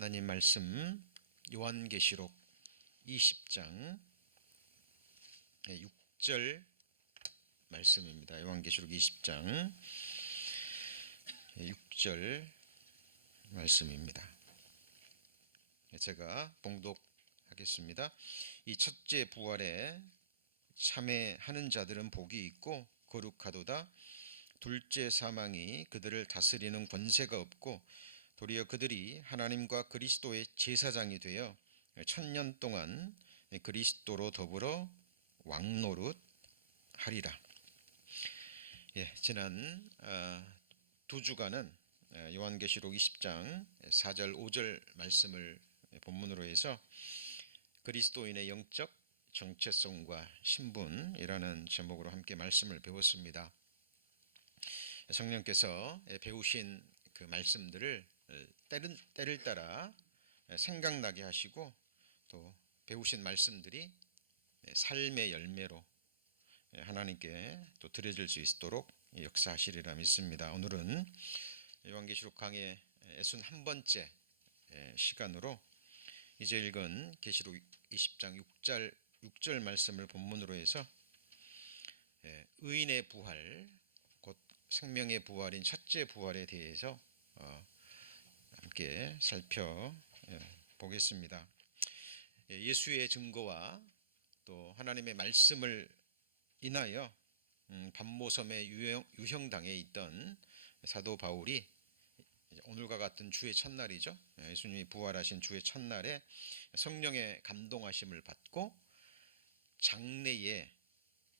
하나님 말씀 요한계시록 20장 6절 말씀입니다. 요한계시록 20장 6절 말씀입니다. 제가 봉독하겠습니다. 이 첫째 부활에 참여하는 자들은 복이 있고 거룩하도다. 둘째 사망이 그들을 다스리는 권세가 없고 도리어 그들이 하나님과 그리스도의 제사장이 되어 1000년 동안 그리스도로 더불어 왕노릇 하리라. 지난 두 주간은 요한계시록 20장 4절 5절 말씀을 본문으로 해서 그리스도인의 영적 정체성과 신분이라는 제목으로 함께 말씀을 배웠습니다. 성령께서 배우신 그 말씀들을 때를 따라 생각나게 하시고 또 배우신 말씀들이 삶의 열매로 하나님께 또 드려질 수 있도록 역사하시리라 믿습니다. 오늘은 요한계시록 강의 61번째 시간으로 이제 읽은 계시록 20장 6절 말씀을 본문으로 해서 의인의 부활, 곧 생명의 부활인 첫째 부활에 대해서 함께 살펴보겠습니다. 예수의 증거와 또 하나님의 말씀을 인하여 반모섬에 유형당해 있던 사도 바울이 오늘과 같은 주의 첫날이죠. 예수님이 부활하신 주의 첫날에 성령의 감동하심을 받고 장래에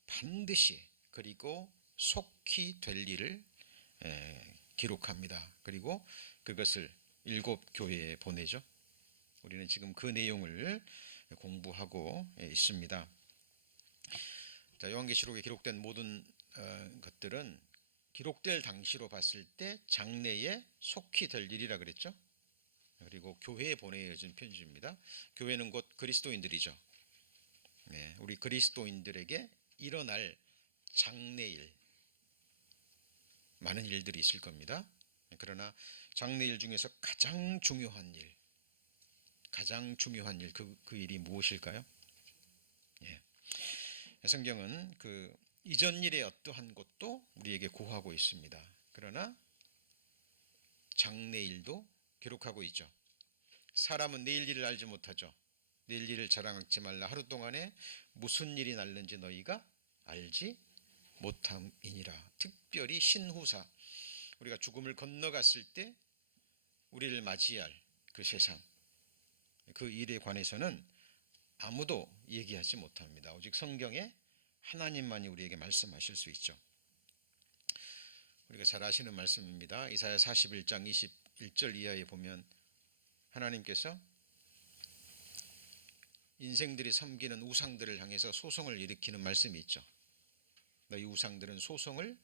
반드시 그리고 속히 될 일을 기록합니다. 그리고 그것을 7교회에 보내죠. 우리는 지금 그 내용을 공부하고 있습니다. 자, 요한계시록에 기록된 모든 것들은 기록될 당시로 봤을 때 장래에 속히 될 일이라 그랬죠. 그리고 교회에 보내어진 편지입니다. 교회는 곧 그리스도인들이죠. 우리 그리스도인들에게 일어날 장래일, 많은 일들이 있을 겁니다. 그러나 장래일 중에서 가장 중요한 일, 그 일이 무엇일까요? 성경은 그 이전 일의 어떠한 것도 우리에게 고하고 있습니다. 그러나 장래일도 기록하고 있죠. 사람은 내일 일을 알지 못하죠. 내일 일을 자랑하지 말라. 하루 동안에 무슨 일이 날는지 너희가 알지 못함이니라. 특별히 신후사, 우리가 죽음을 건너갔을 때 우리를 맞이할 그 세상, 그 일에 관해서는 아무도 얘기하지 못합니다. 오직 성경에 하나님만이 우리에게 말씀하실 수 있죠. 우리가 잘 아시는 말씀입니다. 이사야 41장 21절 이하에 보면 하나님께서 인생들이 섬기는 우상들을 향해서 소송을 일으키는 말씀이 있죠. 너희 우상들은 소송을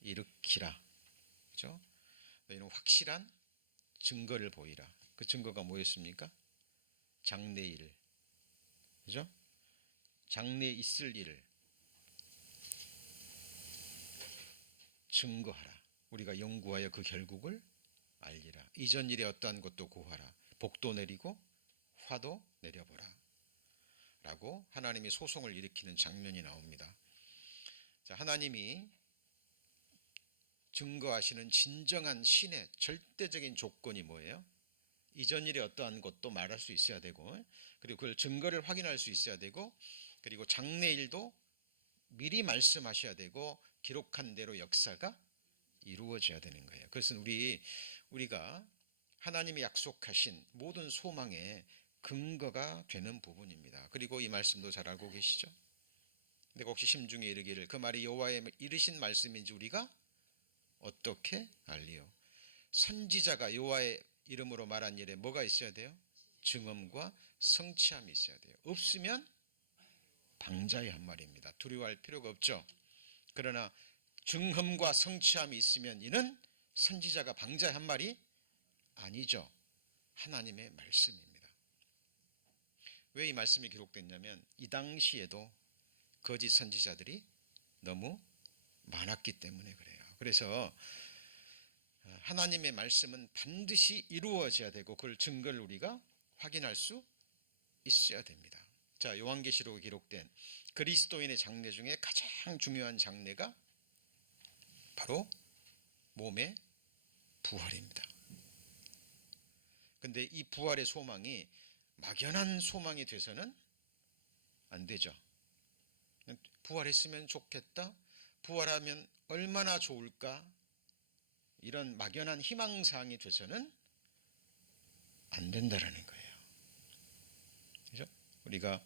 일으키라. 그렇죠? 너희는 확실한 증거를 보이라. 그 증거가 뭐였습니까? 장래일. 그죠? 장래에 있을 일을 증거하라. 우리가 연구하여 그 결국을 알리라. 이전 일에 어떠한 것도 고하라. 복도 내리고 화도 내려보라. 라고 하나님이 소송을 일으키는 장면이 나옵니다. 자, 하나님이 증거하시는 진정한 신의 절대적인 조건이 뭐예요? 이전 일에 어떠한 것도 말할 수 있어야 되고, 그리고 그걸 증거를 확인할 수 있어야 되고, 그리고 장래일도 미리 말씀하셔야 되고 기록한 대로 역사가 이루어져야 되는 거예요. 그것은 우리가 하나님이 약속하신 모든 소망의 근거가 되는 부분입니다. 그리고 이 말씀도 잘 알고 계시죠? 근데 혹시 심중에 이르기를 그 말이 여호와의 이르신 말씀인지 우리가 어떻게 알리요? 선지자가 여호와의 이름으로 말한 일에 뭐가 있어야 돼요? 증언과 성취함이 있어야 돼요. 없으면 방자의 한 말입니다. 두려워할 필요가 없죠. 그러나 증언과 성취함이 있으면 이는 선지자가 방자의 한 말이 아니죠. 하나님의 말씀입니다. 왜 이 말씀이 기록됐냐면 이 당시에도 거짓 선지자들이 너무 많았기 때문에 그래요. 그래서 하나님의 말씀은 반드시 이루어져야 되고 그걸 증거를 우리가 확인할 수 있어야 됩니다. 자, 요한계시록에 기록된 그리스도인의 장례 중에 가장 중요한 장례가 바로 몸의 부활입니다. 근데 이 부활의 소망이 막연한 소망이 돼서는 안 되죠. 부활했으면 좋겠다, 부활하면 얼마나 좋을까, 이런 막연한 희망사항이 돼서는 안 된다라는 거예요. 그죠? 우리가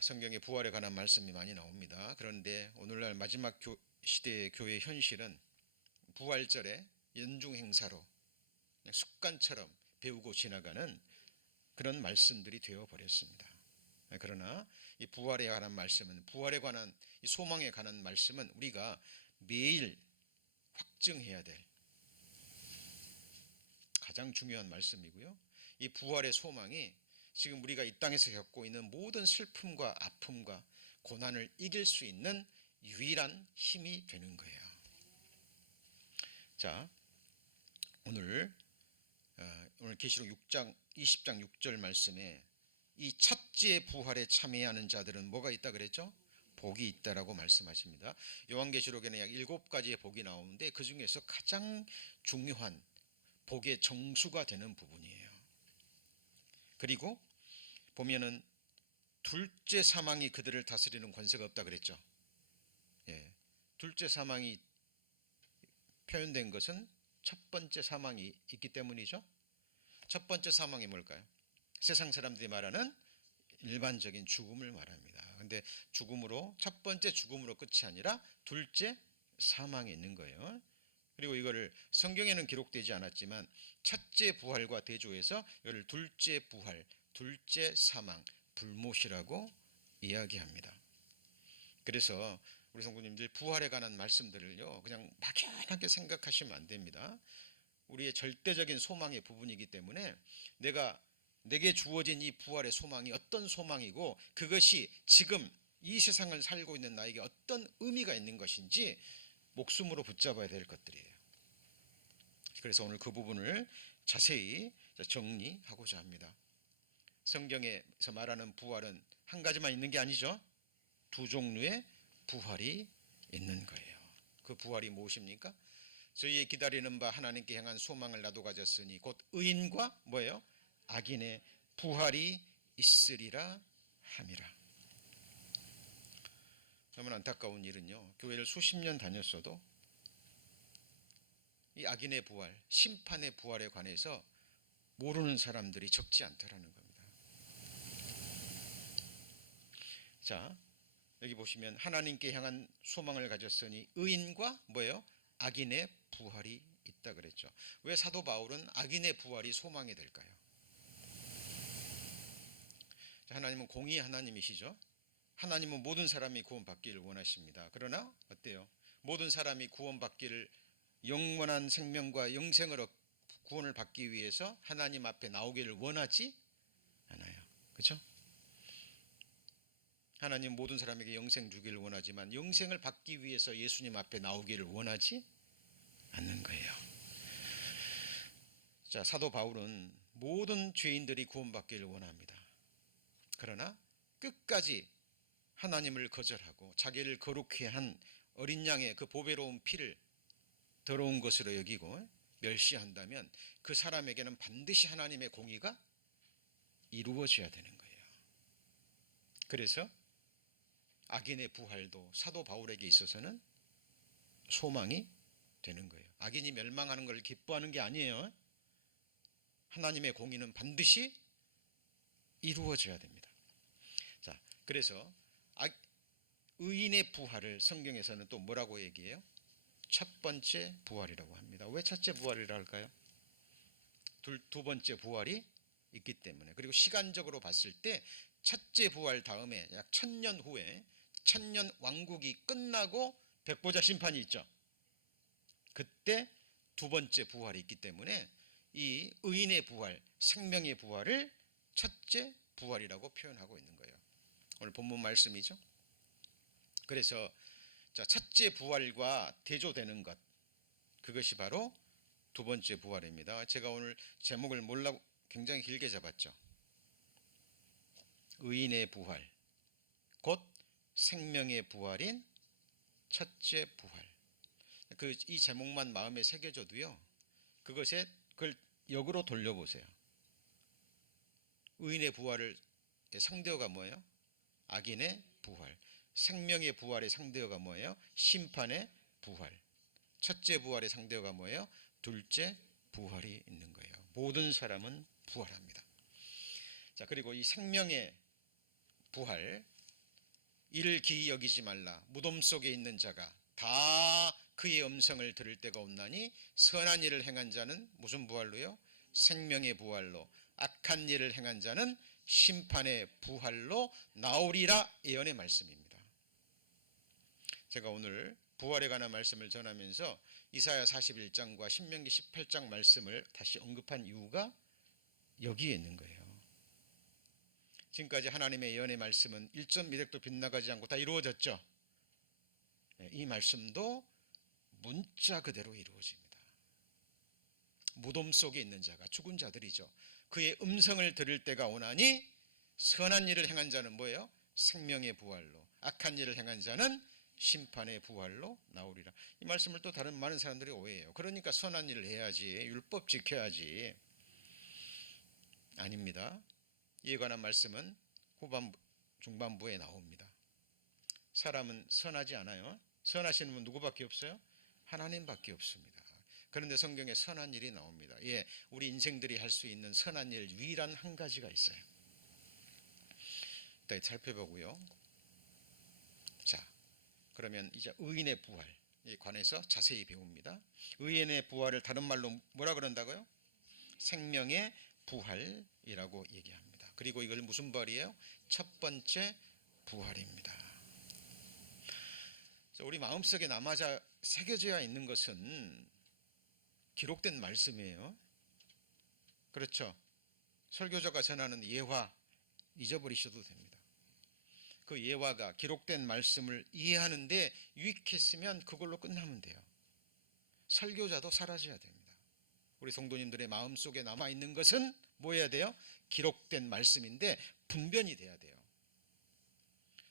성경에 부활에 관한 말씀이 많이 나옵니다. 그런데 오늘날 마지막 시대의 교회 현실은 부활절에 연중 행사로 그냥 습관처럼 배우고 지나가는 그런 말씀들이 되어버렸습니다. 그러나 이 부활에 관한 말씀은, 부활에 관한 이 소망에 관한 말씀은 우리가 매일 확증해야 될 가장 중요한 말씀이고요. 이 부활의 소망이 지금 우리가 이 땅에서 겪고 있는 모든 슬픔과 아픔과 고난을 이길 수 있는 유일한 힘이 되는 거예요. 자, 오늘 계시록 6장 20장 6절 말씀에 이 첫째 부활에 참여하는 자들은 뭐가 있다 그랬죠? 복이 있다라고 말씀하십니다. 요한계시록에는 약 7가지의 복이 나오는데 그 중에서 가장 중요한 복의 정수가 되는 부분이에요. 그리고 보면은 둘째 사망이 그들을 다스리는 권세가 없다 그랬죠. 예, 둘째 사망이 표현된 것은 첫 번째 사망이 있기 때문이죠. 첫 번째 사망이 뭘까요? 세상 사람들이 말하는 일반적인 죽음을 말합니다. 그런데 죽음으로, 첫 번째 죽음으로 끝이 아니라 둘째 사망이 있는 거예요. 그리고 이거를 성경에는 기록되지 않았지만 첫째 부활과 대조해서 이걸 둘째 부활, 둘째 사망, 불못이라고 이야기합니다. 그래서 우리 성도님들 부활에 관한 말씀들을요 그냥 막연하게 생각하시면 안 됩니다. 우리의 절대적인 소망의 부분이기 때문에 내게 주어진 이 부활의 소망이 어떤 소망이고 그것이 지금 이 세상을 살고 있는 나에게 어떤 의미가 있는 것인지 목숨으로 붙잡아야 될 것들이에요. 그래서 오늘 그 부분을 자세히 정리하고자 합니다. 성경에서 말하는 부활은 한 가지만 있는 게 아니죠. 두 종류의 부활이 있는 거예요. 그 부활이 무엇입니까? 저희의 기다리는 바 하나님께 향한 소망을 나도 가졌으니 곧 의인과 뭐예요? 악인의 부활이 있으리라 함이라. 너무나 안타까운 일은요, 교회를 수십 년 다녔어도 이 악인의 부활, 심판의 부활에 관해서 모르는 사람들이 적지 않다라는 겁니다. 자, 여기 보시면 하나님께 향한 소망을 가졌으니 의인과 뭐예요? 악인의 부활이 있다 그랬죠. 왜 사도 바울은 악인의 부활이 소망이 될까요? 하나님은 공의의 하나님이시죠. 하나님은 모든 사람이 구원받기를 원하십니다. 그러나 어때요? 모든 사람이 구원받기를, 영원한 생명과 영생으로 구원을 받기 위해서 하나님 앞에 나오기를 원하지 않아요. 그렇죠? 하나님 모든 사람에게 영생 주기를 원하지만 영생을 받기 위해서 예수님 앞에 나오기를 원하지 않는 거예요. 자, 사도 바울은 모든 죄인들이 구원받기를 원합니다. 그러나 끝까지 하나님을 거절하고 자기를 거룩해 한 어린 양의 그 보배로운 피를 더러운 것으로 여기고 멸시한다면 그 사람에게는 반드시 하나님의 공의가 이루어져야 되는 거예요. 그래서 악인의 부활도 사도 바울에게 있어서는 소망이 되는 거예요. 악인이 멸망하는 걸 기뻐하는 게 아니에요. 하나님의 공의는 반드시 이루어져야 됩니다. 자, 그래서 의인의 부활을 성경에서는 또 뭐라고 얘기해요? 첫 번째 부활이라고 합니다. 왜 첫째 부활이라 할까요? 두 번째 부활이 있기 때문에. 그리고 시간적으로 봤을 때 첫째 부활 다음에 약 1000년 후에 1000년 왕국이 끝나고 백보자 심판이 있죠. 그때 두 번째 부활이 있기 때문에 이 의인의 부활, 생명의 부활을 첫째 부활이라고 표현하고 있는 거예요. 오늘 본문 말씀이죠. 그래서 자, 첫째 부활과 대조되는 것, 그것이 바로 두 번째 부활입니다. 제가 오늘 제목을 굉장히 길게 잡았죠. 의인의 부활, 곧 생명의 부활인 첫째 부활. 이 제목만 마음에 새겨져도요, 그걸 역으로 돌려보세요. 의인의 부활을 상대어가 뭐예요? 악인의 부활. 생명의 부활의 상대어가 뭐예요? 심판의 부활. 첫째 부활의 상대어가 뭐예요? 둘째 부활이 있는 거예요. 모든 사람은 부활합니다. 자, 그리고 이 생명의 부활, 이를 기이 여기지 말라. 무덤 속에 있는 자가 다 그의 음성을 들을 때가 없나니 선한 일을 행한 자는 무슨 부활로요? 생명의 부활로, 악한 일을 행한 자는 심판의 부활로 나오리라. 예언의 말씀입니다. 제가 오늘 부활에 관한 말씀을 전하면서 이사야 41장과 신명기 18장 말씀을 다시 언급한 이유가 여기에 있는 거예요. 지금까지 하나님의 예언의 말씀은 1.1획도 빗나가지 않고 다 이루어졌죠. 이 말씀도 문자 그대로 이루어집니다. 무덤 속에 있는 자가, 죽은 자들이죠, 그의 음성을 들을 때가 오나니 선한 일을 행한 자는 뭐예요? 생명의 부활로, 악한 일을 행한 자는 심판의 부활로 나오리라. 이 말씀을 또 다른 많은 사람들이 오해해요. 그러니까 선한 일을 해야지, 율법 지켜야지. 아닙니다. 이에 관한 말씀은 후반부, 중반부에 나옵니다. 사람은 선하지 않아요. 선하시는 분 누구밖에 없어요? 하나님밖에 없습니다. 그런데 성경에 선한 일이 나옵니다. 예, 우리 인생들이 할 수 있는 선한 일 유일한 한 가지가 있어요. 일단 살펴보고요. 자, 그러면 이제 의인의 부활에 관해서 자세히 배웁니다. 의인의 부활을 다른 말로 뭐라 그런다고요? 생명의 부활이라고 얘기합니다. 그리고 이걸 무슨 부활이에요? 첫 번째 부활입니다. 우리 마음속에 남아져 새겨져 있는 것은 기록된 말씀이에요. 그렇죠? 설교자가 전하는 예화 잊어버리셔도 됩니다. 그 예화가 기록된 말씀을 이해하는데 유익했으면 그걸로 끝나면 돼요. 설교자도 사라져야 됩니다. 우리 성도님들의 마음속에 남아있는 것은 뭐 해야 돼요? 기록된 말씀인데 분별이 돼야 돼요.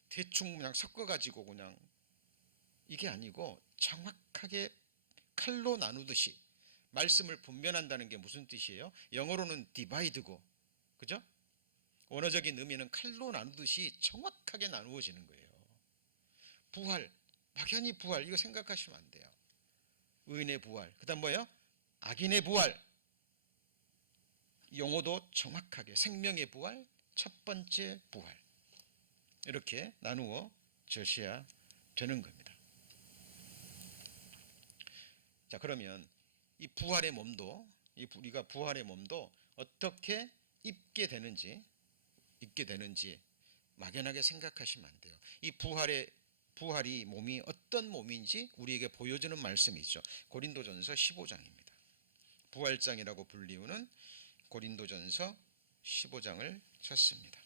대충 그냥 섞어가지고 그냥 이게 아니고 정확하게 칼로 나누듯이 말씀을 분별한다는 게 무슨 뜻이에요? 영어로는 디바이드고, 그죠? 원어적인 의미는 칼로 나누듯이 정확하게 나누어지는 거예요. 부활, 막연히 부활, 이거 생각하시면 안 돼요. 의인의 부활, 그 다음 뭐예요? 악인의 부활. 용어도 정확하게 생명의 부활, 첫 번째 부활, 이렇게 나누어 주셔야 되는 겁니다. 자, 그러면 이 부활의 몸도, 우리가 부활의 몸도 어떻게 입게 되는지 막연하게 생각하시면 안 돼요. 이 부활이 몸이 어떤 몸인지 우리에게 보여주는 말씀이 있죠. 고린도전서 15장입니다. 부활장이라고 불리우는 고린도전서 15장을 찾습니다.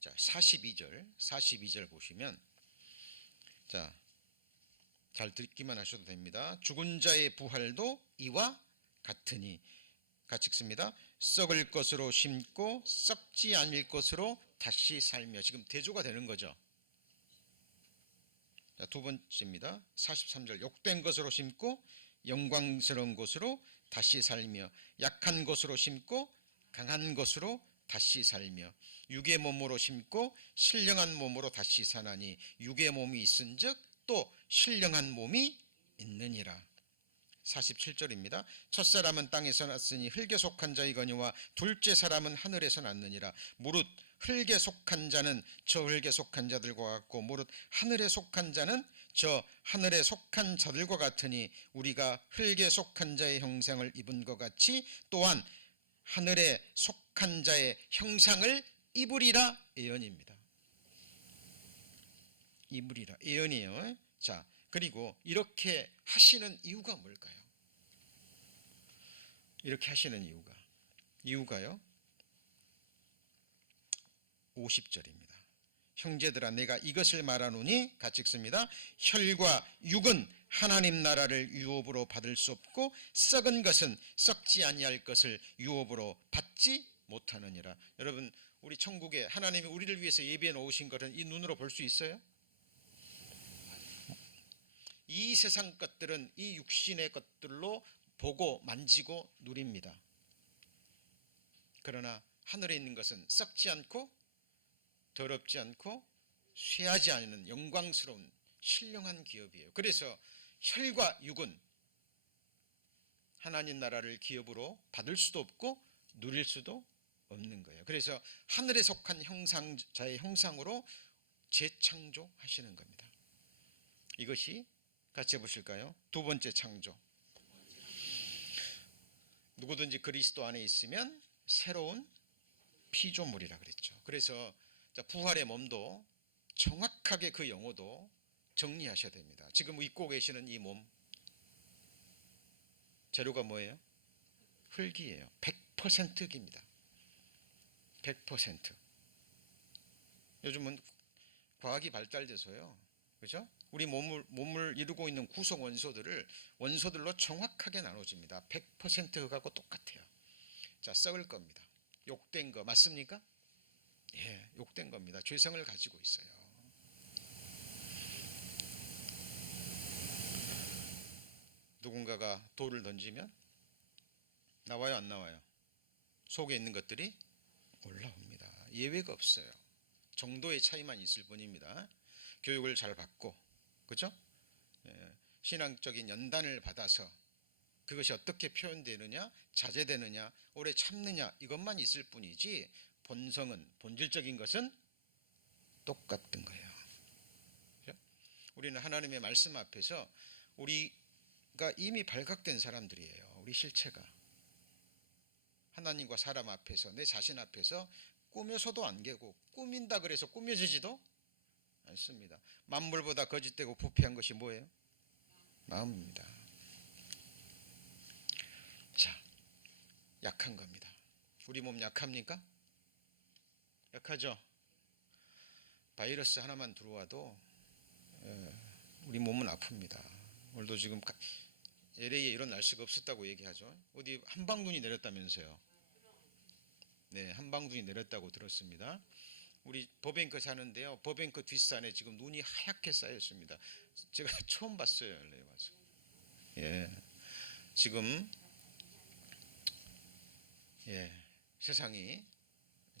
자, 42절 보시면, 자, 잘 듣기만 하셔도 됩니다. 죽은 자의 부활도 이와 같으니, 같이 읽습니다. 썩을 것으로 심고 썩지 않을 것으로 다시 살며. 지금 대조가 되는 거죠. 자, 두 번째입니다. 43절, 욕된 것으로 심고 영광스러운 것으로 다시 살며, 약한 것으로 심고 강한 것으로 다시 살며, 육의 몸으로 심고 신령한 몸으로 다시 사나니, 육의 몸이 있은즉 또 신령한 몸이 있느니라. 47절입니다. 첫사람은 땅에서 났으니 흙에 속한 자이거니와 둘째 사람은 하늘에서 났느니라. 무릇 흙에 속한 자는 저 흙에 속한 자들과 같고, 무릇 하늘에 속한 자는 저 하늘에 속한 자들과 같으니, 우리가 흙에 속한 자의 형상을 입은 것 같이 또한 하늘에 속한 자의 형상을 입으리라. 예언입니다. 입으리라, 예언이에요. 자, 그리고 이렇게 하시는 이유가 뭘까요? 이렇게 하시는 이유가요 50절입니다. 형제들아 내가 이것을 말하노니 같이 읽습니다. 혈과 육은 하나님 나라를 유업으로 받을 수 없고 썩은 것은 썩지 아니할 것을 유업으로 받지 못하느니라. 여러분, 우리 천국에 하나님이 우리를 위해서 예비해 놓으신 것은 이 눈으로 볼 수 있어요? 이 세상 것들은 이 육신의 것들로 보고 만지고 누립니다. 그러나 하늘에 있는 것은 썩지 않고 더럽지 않고 쇠하지 않는 영광스러운 신령한 기업이에요. 그래서 혈과 육은 하나님 나라를 기업으로 받을 수도 없고 누릴 수도 없는 거예요. 그래서 하늘에 속한 형상자의 형상으로 재창조하시는 겁니다. 이것이 같이 해보실까요? 두 번째 창조. 누구든지 그리스도 안에 있으면 새로운 피조물이라 그랬죠. 그래서 부활의 몸도 정확하게 그 용어도 정리하셔야 됩니다. 지금 입고 계시는 이 몸 재료가 뭐예요? 흙이에요. 100% 흙입니다. 100%. 요즘은 과학이 발달돼서요, 그죠? 우리 몸을 이루고 있는 구성 원소들로 정확하게 나눠집니다. 100% 흙하고 똑같아요. 자, 썩을 겁니다. 욕된 거 맞습니까? 예, 욕된 겁니다. 죄성을 가지고 있어요. 누군가가 돌을 던지면 나와요, 안 나와요? 속에 있는 것들이 올라옵니다. 예외가 없어요. 정도의 차이만 있을 뿐입니다. 교육을 잘 받고, 그죠? 예, 신앙적인 연단을 받아서 그것이 어떻게 표현되느냐, 자제되느냐, 오래 참느냐 이것만 있을 뿐이지 본성은, 본질적인 것은 똑같은 거예요. 그죠? 우리는 하나님의 말씀 앞에서 우리가 이미 발각된 사람들이에요. 우리 실체가 하나님과 사람 앞에서, 내 자신 앞에서 꾸며서도 안 되고 꾸민다 그래서 꾸며지지도 않습니다. 만물보다 거짓되고 부패한 것이 뭐예요? 마음입니다. 자, 약한 겁니다. 우리 몸 약합니까? 약하죠? 바이러스 하나만 들어와도 우리 몸은 아픕니다. 오늘도 지금 LA에 이런 날씨가 없었다고 얘기하죠. 어디 한방눈이 내렸다면서요. 네, 한방눈이 내렸다고 들었습니다. 우리 버뱅크 사는데요, 버뱅크 뒷산에 지금 눈이 하얗게 쌓였습니다. 제가 처음 봤어요, LA 와서. 예, 지금 세상이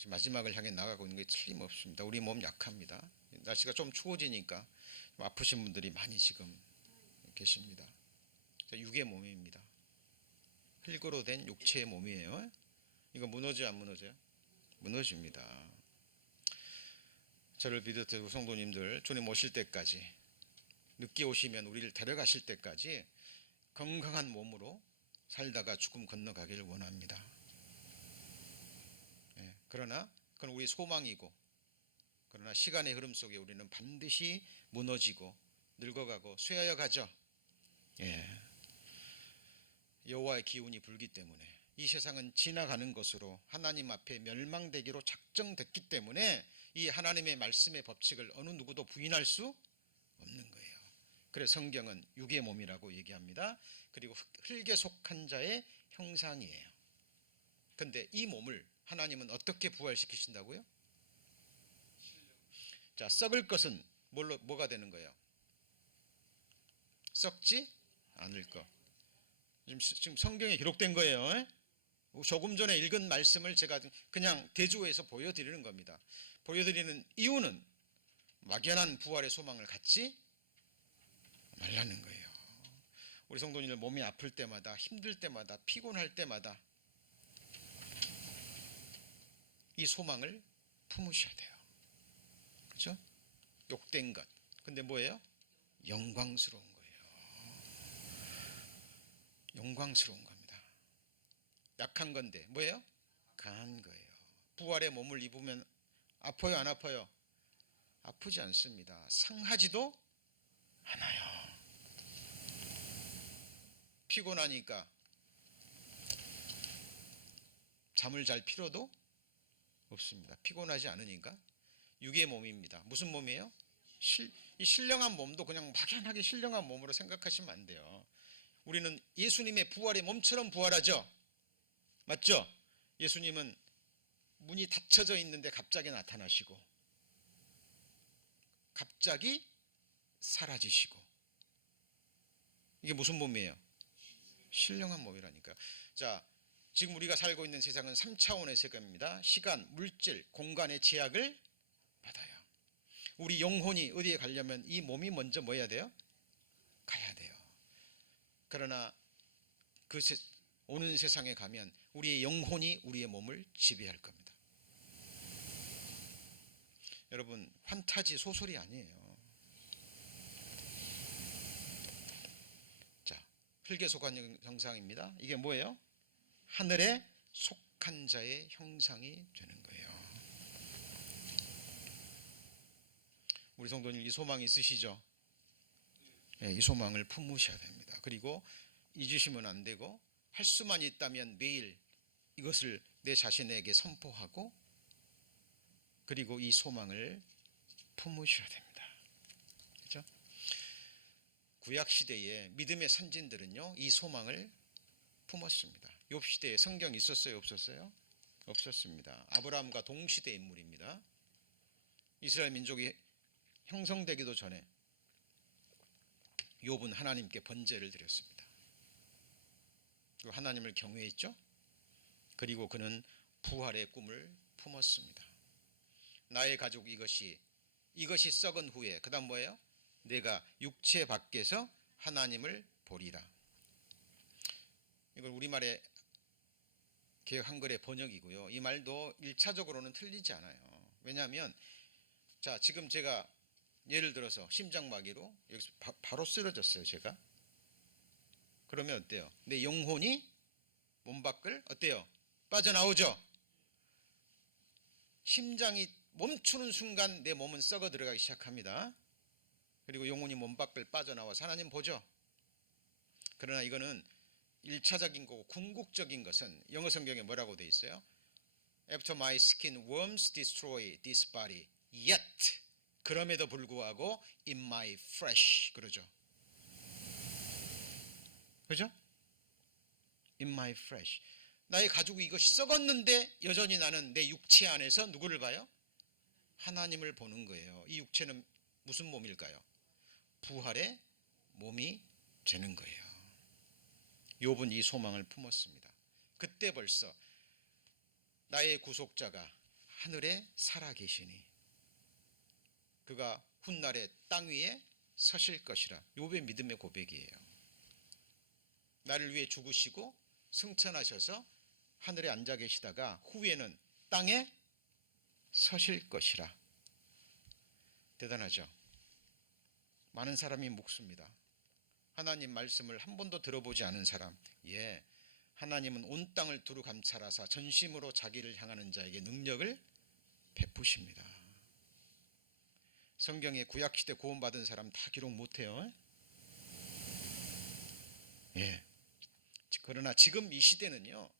마지막을 향해 나가고 있는 게 틀림없습니다. 우리 몸 약합니다. 날씨가 좀 추워지니까 아프신 분들이 많이 지금 계십니다. 육의 몸입니다. 흙으로 된 육체의 몸이에요. 이거 무너져요, 안 무너져요? 무너집니다. 저를 비롯해서 성도님들 주님 오실 때까지, 늦게 오시면 우리를 데려가실 때까지 건강한 몸으로 살다가 죽음 건너가기를 원합니다. 그러나 그건 우리 소망이고, 그러나 시간의 흐름 속에 우리는 반드시 무너지고 늙어가고 쇠하여 가죠. 여호와의 기운이 불기 때문에 이 세상은 지나가는 것으로 하나님 앞에 멸망되기로 작정됐기 때문에 이 하나님의 말씀의 법칙을 어느 누구도 부인할 수 없는 거예요. 그래서 성경은 육의 몸이라고 얘기합니다. 그리고 흙에 속한 자의 형상이에요. 근데 이 몸을 하나님은 어떻게 부활시키신다고요? 자, 썩을 것은 뭐가 되는 거예요? 썩지 않을 것. 지금 성경에 기록된 거예요. 조금 전에 읽은 말씀을 제가 그냥 대조해서 보여드리는 겁니다. 보여드리는 이유는 막연한 부활의 소망을 갖지 말라는 거예요. 우리 성도님들 몸이 아플 때마다, 힘들 때마다, 피곤할 때마다 이 소망을 품으셔야 돼요. 그렇죠? 욕된 것. 근데 뭐예요? 영광스러운 거예요. 영광스러운 겁니다. 약한 건데 뭐예요? 강한 거예요. 부활의 몸을 입으면 아파요, 안 아파요? 아프지 않습니다. 상하지도 않아요. 피곤하니까 잠을 잘 필요도 없습니다. 피곤하지 않으니까. 육의 몸입니다. 무슨 몸이에요? 이 신령한 몸도 그냥 막연하게 신령한 몸으로 생각하시면 안 돼요. 우리는 예수님의 부활의 몸처럼 부활하죠. 맞죠? 예수님은 문이 닫혀져 있는데 갑자기 나타나시고 갑자기 사라지시고. 이게 무슨 몸이에요? 신령한 몸이라니까. 자, 지금 우리가 살고 있는 세상은 3차원의 세계입니다. 시간, 물질, 공간의 제약을 받아요. 우리 영혼이 어디에 가려면 이 몸이 먼저 뭐 해야 돼요? 가야 돼요. 그러나 그 오는 세상에 가면 우리의 영혼이 우리의 몸을 지배할 겁니다. 여러분, 판타지 소설이 아니에요. 자, 흙에 속한 형상입니다. 이게 뭐예요? 하늘에 속한 자의 형상이 되는 거예요. 우리 성도님, 이 소망이 있으시죠? 네, 이 소망을 품으셔야 됩니다. 그리고 잊으시면 안 되고, 할 수만 있다면 매일 이것을 내 자신에게 선포하고, 그리고 이 소망을 품으셔야 됩니다. 그렇죠? 구약 시대에 믿음의 선진들은요, 이 소망을 품었습니다. 욥 시대에 성경이 있었어요, 없었어요? 없었습니다. 아브라함과 동시대 인물입니다. 이스라엘 민족이 형성되기도 전에 욥은 하나님께 번제를 드렸습니다. 그리고 하나님을 경외했죠. 그리고 그는 부활의 꿈을 품었습니다. 나의 가족 이것이 썩은 후에 그 다음 뭐예요? 내가 육체 밖에서 하나님을 보리라. 이걸 우리말의 개역 한글의 번역이고요. 이 말도 1차적으로는 틀리지 않아요. 왜냐하면 자, 지금 제가 예를 들어서 심장마비로 여기서 바로 쓰러졌어요, 제가. 그러면 어때요? 내 영혼이 몸 밖을 어때요? 빠져나오죠. 심장이 멈추는 순간 내 몸은 썩어 들어가기 시작합니다. 그리고 영혼이 몸 밖을 빠져나와서 하나님 보죠. 그러나 이거는 1차적인 거고, 궁극적인 것은 영어 성경에 뭐라고 되어 있어요? After my skin worms destroy this body, yet 그럼에도 불구하고 in my flesh, 그러죠. 그죠? in my flesh. 나의 가죽이 이것이 썩었는데 여전히 나는 내 육체 안에서 누구를 봐요? 하나님을 보는 거예요. 이 육체는 무슨 몸일까요? 부활의 몸이 되는 거예요. 욥은 이 소망을 품었습니다. 그때 벌써 나의 구속자가 하늘에 살아계시니 그가 훗날에 땅 위에 서실 것이라. 욥의 믿음의 고백이에요. 나를 위해 죽으시고 승천하셔서 하늘에 앉아 계시다가 후에는 땅에 서실 것이라. 대단하죠? 많은 사람이 묵습니다. 하나님 말씀을 한 번도 들어보지 않은 사람. 예, 하나님은 온 땅을 두루 감찰하사 전심으로 자기를 향하는 자에게 능력을 베푸십니다. 성경에 구약시대 구원받은 사람 다 기록 못해요. 예. 그러나 지금 이 시대는요,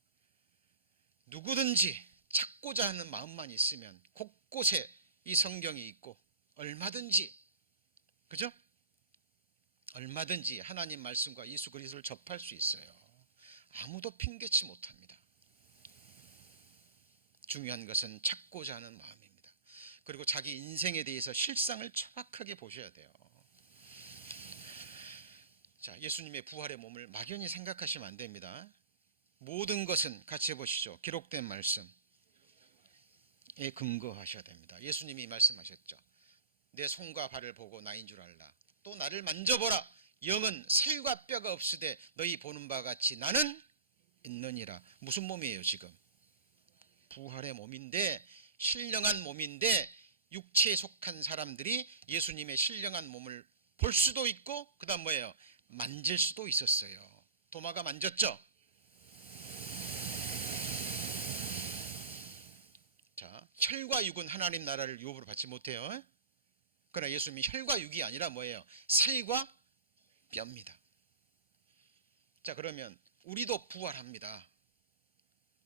누구든지 찾고자 하는 마음만 있으면 곳곳에 이 성경이 있고 얼마든지, 그죠? 얼마든지 하나님 말씀과 예수 그리스도를 접할 수 있어요. 아무도 핑계치 못합니다. 중요한 것은 찾고자 하는 마음입니다. 그리고 자기 인생에 대해서 실상을 정확하게 보셔야 돼요. 자, 예수님의 부활의 몸을 막연히 생각하시면 안 됩니다. 모든 것은 같이 해보시죠. 기록된 말씀에 근거하셔야 됩니다. 예수님이 말씀하셨죠. 내 손과 발을 보고 나인 줄 알라. 또 나를 만져보라. 영은 살과 뼈가 없으되 너희 보는 바와 같이 나는 있느니라. 무슨 몸이에요 지금? 부활의 몸인데, 신령한 몸인데, 육체에 속한 사람들이 예수님의 신령한 몸을 볼 수도 있고, 그 다음 뭐예요? 만질 수도 있었어요. 도마가 만졌죠. 자, 혈과 육은 하나님 나라를 유업으로 받지 못해요. 그러나 예수님이 혈과 육이 아니라 뭐예요? 살과 뼈입니다. 자, 그러면 우리도 부활합니다.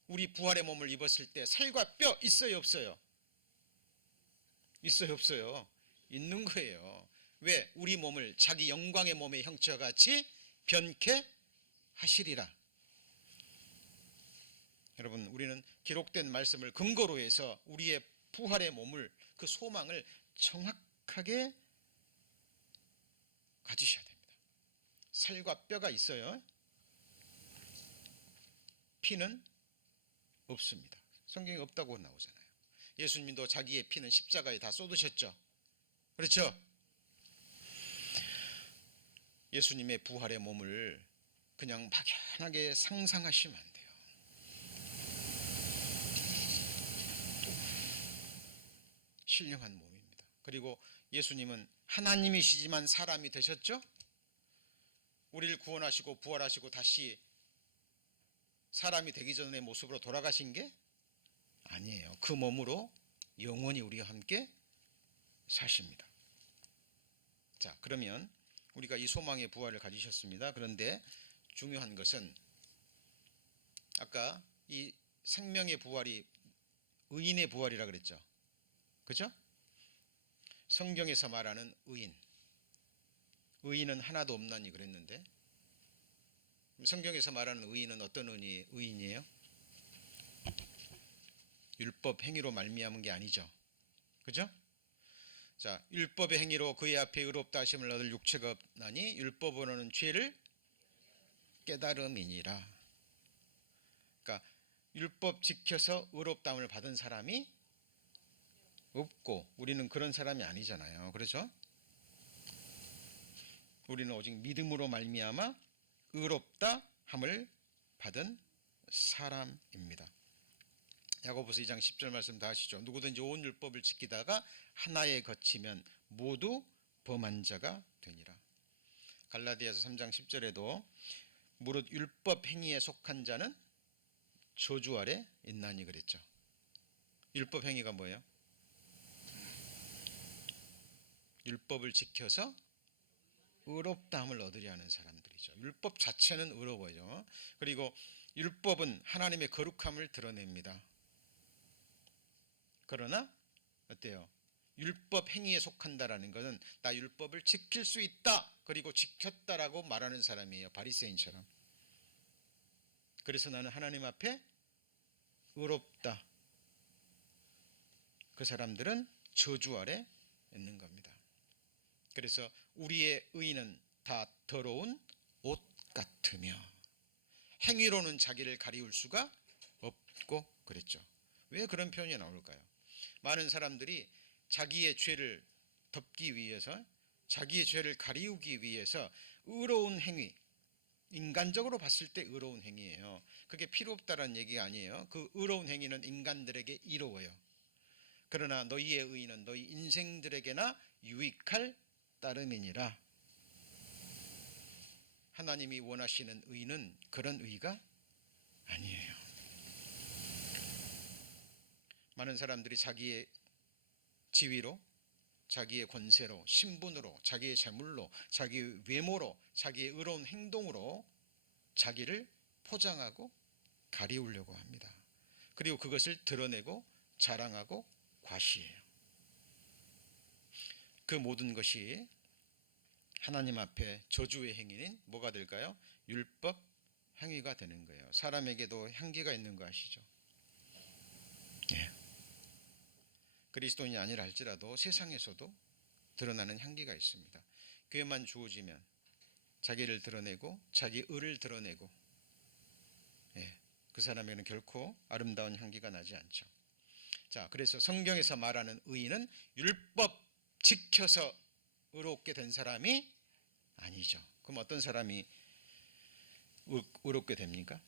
우리 부활의 몸을 입었을 때 살과 뼈 있어요, 없어요? 있어요, 없어요? 있는 거예요. 왜? 우리 몸을 자기 영광의 몸의 형체와 같이 변케 하시리라. 여러분, 우리는 기록된 말씀을 근거로 해서 우리의 부활의 몸을, 그 소망을 정확하게 가지셔야 됩니다. 살과 뼈가 있어요. 피는 없습니다. 성경에 없다고 나오잖아요. 예수님도 자기의 피는 십자가에 다 쏟으셨죠. 그렇죠? 예수님의 부활의 몸을 그냥 막연하게 상상하시면 안 돼요. 신령한 몸입니다. 그리고 예수님은 하나님이시지만 사람이 되셨죠? 우리를 구원하시고 부활하시고 다시 사람이 되기 전의 모습으로 돌아가신 게 아니에요. 그 몸으로 영원히 우리와 함께 사십니다. 자, 그러면 우리가 이 소망의 부활을 가지셨습니다. 그런데 중요한 것은 아까 이 생명의 부활이 의인의 부활이라 그랬죠. 그죠? 성경에서 말하는 의인은 하나도 없나니 그랬는데, 성경에서 말하는 의인은 어떤 의인이에요? 율법 행위로 말미암은 게 아니죠. 그죠? 자, 율법의 행위로 그의 앞에 의롭다 하심을 얻을 육체가 없나니 율법으로는 죄를 깨달음이니라. 그러니까 율법 지켜서 의롭다함을 받은 사람이 없고, 우리는 그런 사람이 아니잖아요. 그렇죠? 우리는 오직 믿음으로 말미암아 의롭다 함을 받은 사람입니다. 야고보서 2장 10절 말씀 다 아시죠? 누구든지 온 율법을 지키다가 하나에 거치면 모두 범한 자가 되니라. 갈라디아서 3장 10절에도 무릇 율법 행위에 속한 자는 저주 아래 있나니 그랬죠. 율법 행위가 뭐예요? 율법을 지켜서 의롭다함을 얻으려 하는 사람들이죠. 율법 자체는 의로워요. 그리고 율법은 하나님의 거룩함을 드러냅니다. 그러나 어때요? 율법 행위에 속한다라는 것은 나 율법을 지킬 수 있다, 그리고 지켰다라고 말하는 사람이에요. 바리새인처럼. 그래서 나는 하나님 앞에 의롭다. 그 사람들은 저주 아래 있는 겁니다. 그래서 우리의 의는 다 더러운 옷 같으며 행위로는 자기를 가리울 수가 없고 그랬죠. 왜 그런 표현이 나올까요? 많은 사람들이 자기의 죄를 덮기 위해서, 자기의 죄를 가리우기 위해서 의로운 행위, 인간적으로 봤을 때 의로운 행위예요. 그게 필요 없다라는 얘기가 아니에요. 그 의로운 행위는 인간들에게 이로워요. 그러나 너희의 의는 너희 인생들에게나 유익할 따름이니라. 하나님이 원하시는 의는 그런 의가 아니에요. 많은 사람들이 자기의 지위로, 자기의 권세로, 신분으로, 자기의 재물로, 자기의 외모로, 자기의 의로운 행동으로 자기를 포장하고 가리우려고 합니다. 그리고 그것을 드러내고 자랑하고 과시해요. 그 모든 것이 하나님 앞에 저주의 행위는 뭐가 될까요? 율법 행위가 되는 거예요. 사람에게도 향기가 있는 거 아시죠? 예. 그리스도인이 아니라 할지라도 세상에서도 드러나는 향기가 있습니다. 교회만 주어지면 자기를 드러내고 자기 의를 드러내고, 그 사람에게는 결코 아름다운 향기가 나지 않죠. 자, 그래서 성경에서 말하는 의인은 율법 지켜서 의롭게 된 사람이 아니죠. 그럼 어떤 사람이 의롭게 됩니까?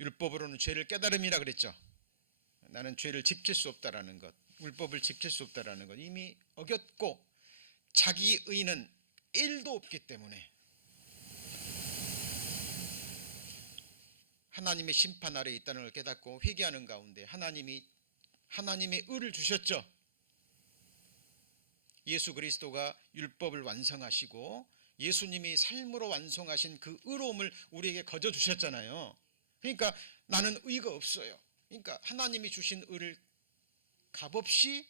율법으로는 죄를 깨달음이라 그랬죠. 나는 죄를 지킬 수 없다라는 것, 율법을 지킬 수 없다라는 것 이미 어겼고, 자기 의는 1도 없기 때문에 하나님의 심판 아래에 있다는 걸 깨닫고 회개하는 가운데 하나님의 의를 주셨죠. 예수 그리스도가 율법을 완성하시고 예수님이 삶으로 완성하신 그 의로움을 우리에게 거저 주셨잖아요. 그러니까 나는 의가 없어요. 그러니까 하나님이 주신 의를 값없이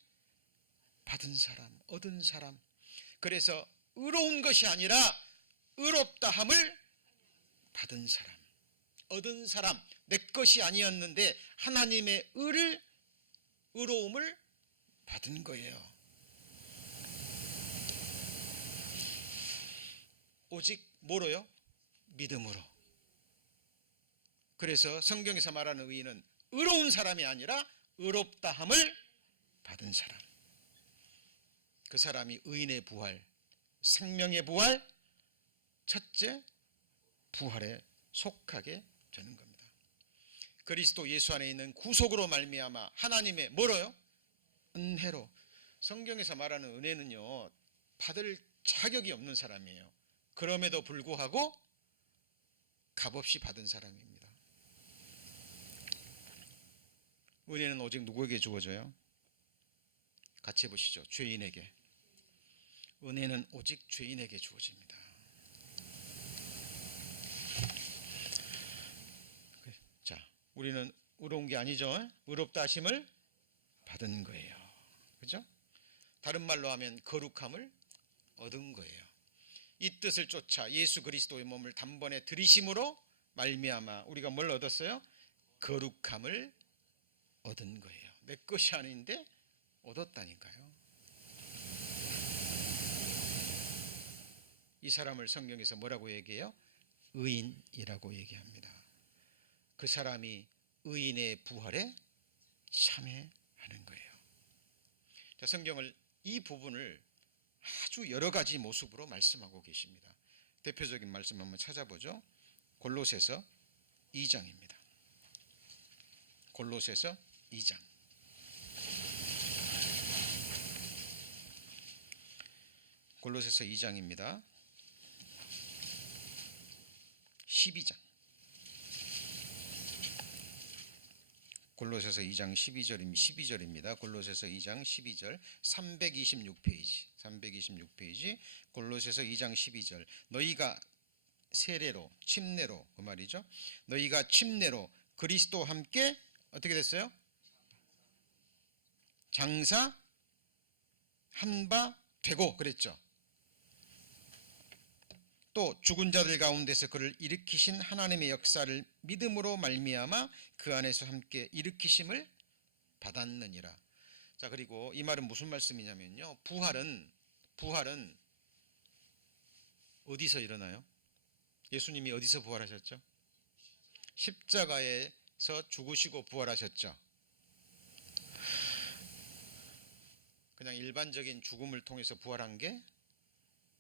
받은 사람, 얻은 사람. 그래서 의로운 것이 아니라 의롭다 함을 받은 사람, 얻은 사람. 내 것이 아니었는데 하나님의 의로움을 받은 거예요. 오직 뭐로요? 믿음으로. 그래서 성경에서 말하는 의인은 의로운 사람이 아니라 의롭다 함을 받은 사람. 그 사람이 의인의 부활, 생명의 부활, 첫째 부활에 속하게 되는 겁니다. 그리스도 예수 안에 있는 구속으로 말미암아 하나님의 뭐로요? 은혜로. 성경에서 말하는 은혜는요, 받을 자격이 없는 사람이에요. 그럼에도 불구하고 값없이 받은 사람입니다. 은혜는 오직 누구에게 주어져요? 같이 해보시죠. 죄인에게. 은혜는 오직 죄인에게 주어집니다. 자, 우리는 의로운 게 아니죠. 의롭다 하심을 받은 거예요. 그죠? 다른 말로 하면 거룩함을 얻은 거예요. 이 뜻을 쫓아 예수 그리스도의 몸을 단번에 들이심으로 말미암아 우리가 뭘 얻었어요? 거룩함을 얻은 거예요. 내 것이 아닌데 얻었다니까요. 이 사람을 성경에서 뭐라고 얘기해요? 의인이라고 얘기합니다. 그 사람이 의인의 부활에 참여하는 거예요. 자, 성경을 이 부분을 아주 여러 가지 모습으로 말씀하고 계십니다. 대표적인 말씀 한번 찾아보죠. 골로새서 2장입니다. 골로새서 2장. 골로새서 2장입니다. 12장. 골로새서 2장 12절입니다. 골로새서 2장 12절 326페이지. 326페이지. 골로새서 2장 12절. 너희가 세례로 침례로 그 말이죠. 너희가 침례로 그리스도와 함께 어떻게 됐어요? 장사 한 바 되고 그랬죠. 또 죽은 자들 가운데서 그를 일으키신 하나님의 역사를 믿음으로 말미암아 그 안에서 함께 일으키심을 받았느니라. 자, 그리고 이 말은 무슨 말씀이냐면요. 부활은 어디서 일어나요? 예수님이 어디서 부활하셨죠? 십자가에서 죽으시고 부활하셨죠. 그냥 일반적인 죽음을 통해서 부활한 게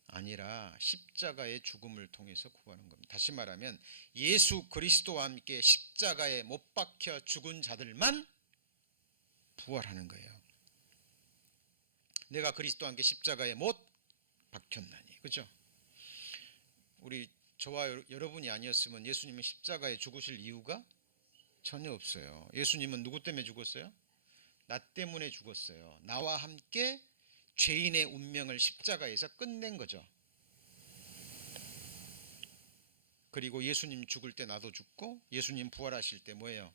아니라 십자가의 죽음을 통해서 구하는 겁니다. 다시 말하면 예수 그리스도와 함께 십자가에 못 박혀 죽은 자들만 부활하는 거예요. 내가 그리스도와 함께 십자가에 못 박혔나니. 그죠? 우리 저와 여러분이 아니었으면 예수님은 십자가에 죽으실 이유가 전혀 없어요. 예수님은 누구 때문에 죽었어요? 나 때문에 죽었어요. 나와 함께 죄인의 운명을 십자가에서 끝낸 거죠. 그리고 예수님 죽을 때 나도 죽고 예수님 부활하실 때 뭐예요?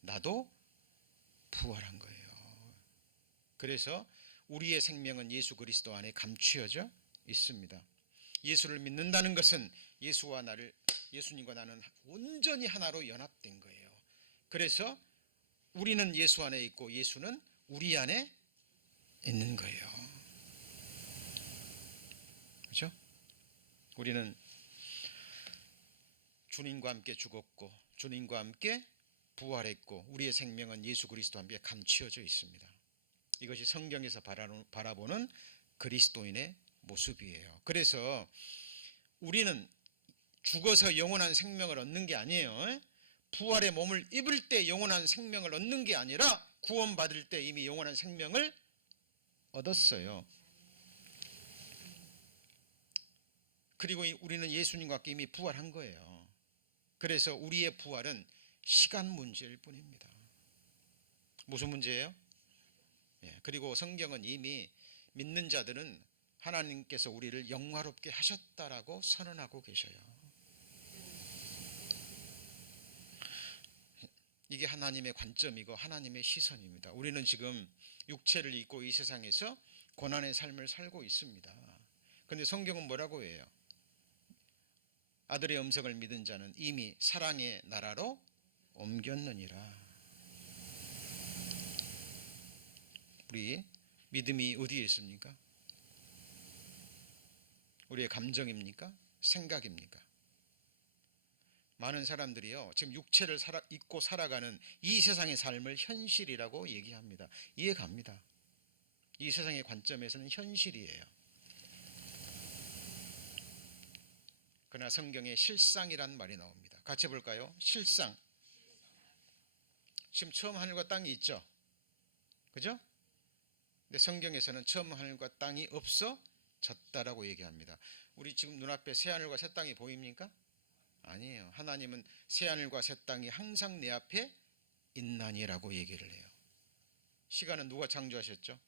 나도 부활한 거예요. 그래서 우리의 생명은 예수 그리스도 안에 감추어져 있습니다. 예수를 믿는다는 것은 예수님과 나는 온전히 하나로 연합된 거예요. 그래서 우리는 예수 안에 있고 예수는 우리 안에 있는 거예요. 그렇죠? 우리는 주님과 함께 죽었고 주님과 함께 부활했고 우리의 생명은 예수 그리스도와 함께 감추어져 있습니다. 이것이 성경에서 바라보는 그리스도인의 모습이에요. 그래서 우리는 죽어서 영원한 생명을 얻는 게 아니에요. 부활의 몸을 입을 때 영원한 생명을 얻는 게 아니라 구원받을 때 이미 영원한 생명을 얻었어요. 그리고 우리는 예수님과 함께 이미 부활한 거예요. 그래서 우리의 부활은 시간 문제일 뿐입니다. 무슨 문제예요? 그리고 성경은 이미 믿는 자들은 하나님께서 우리를 영화롭게 하셨다라고 선언하고 계셔요. 이게 하나님의 관점이고 하나님의 시선입니다. 우리는 지금 육체를 입고 이 세상에서 고난의 삶을 살고 있습니다. 그런데 성경은 뭐라고 해요? 아들의 음성을 믿은 자는 이미 사랑의 나라로 옮겼느니라. 우리 믿음이 어디에 있습니까? 우리의 감정입니까? 생각입니까? 많은 사람들이요, 지금 육체를 입고 살아가는 이 세상의 삶을 현실이라고 얘기합니다. 이해갑니다. 이 세상의 관점에서는 현실이에요. 그러나 성경에 실상이란 말이 나옵니다. 같이 볼까요? 실상. 지금 처음 하늘과 땅이 있죠? 그죠? 근데 성경에서는 처음 하늘과 땅이 없어졌다라고 얘기합니다. 우리 지금 눈앞에 새 하늘과 새 땅이 보입니까? 아니에요. 하나님은 새 하늘과 새 땅이 항상 내 앞에 있나니라고 얘기를 해요. 시간은 누가 창조하셨죠?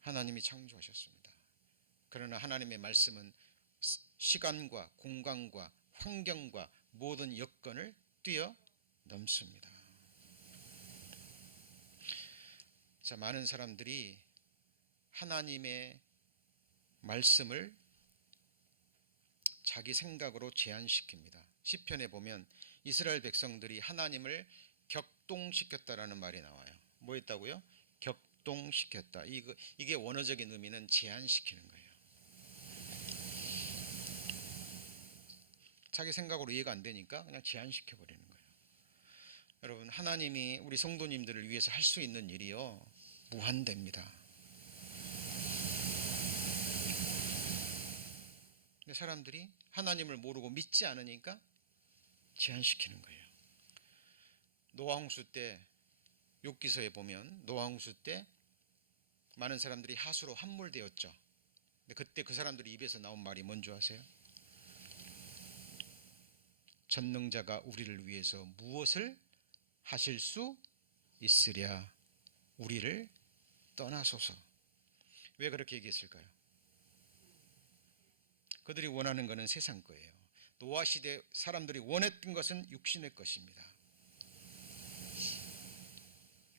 하나님이 창조하셨습니다. 그러나 하나님의 말씀은 시간과 공간과 환경과 모든 여건을 뛰어넘습니다. 자, 많은 사람들이 하나님의 말씀을 자기 생각으로 제한시킵니다. 시편에 보면 이스라엘 백성들이 하나님을 격동시켰다라는 말이 나와요. 뭐 했다고요? 격동시켰다. 이게 원어적인 의미는 제한시키는 거예요. 자기 생각으로 이해가 안 되니까 그냥 제한시켜버리는 거예요. 여러분, 하나님이 우리 성도님들을 위해서 할 수 있는 일이요, 무한대입니다. 근데 사람들이 하나님을 모르고 믿지 않으니까 제한시키는 거예요. 노아홍수 때, 욥기서에 보면 노아홍수 때 많은 사람들이 하수로 함몰되었죠. 근데 그때 그 사람들이 입에서 나온 말이 뭔지 아세요? 전능자가 우리를 위해서 무엇을 하실 수 있으랴, 우리를 떠나소서. 왜 그렇게 얘기했을까요? 그들이 원하는 것은 세상 거예요. 노아 시대 사람들이 원했던 것은 육신의 것입니다.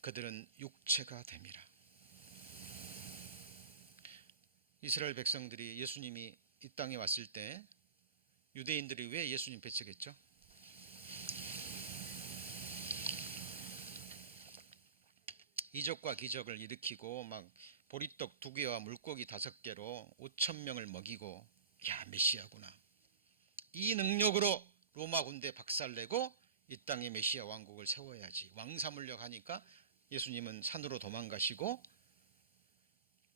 그들은 육체가 됨이라. 이스라엘 백성들이 예수님이 이 땅에 왔을 때 유대인들이 왜 예수님 배척했죠? 이적과 기적을 일으키고 막 보리떡 2개와 물고기 5개로 5,000명을 먹이고, 야, 메시아구나, 이 능력으로 로마 군대 박살내고 이 땅에 메시아 왕국을 세워야지, 왕 삼으려고 하니까 예수님은 산으로 도망가시고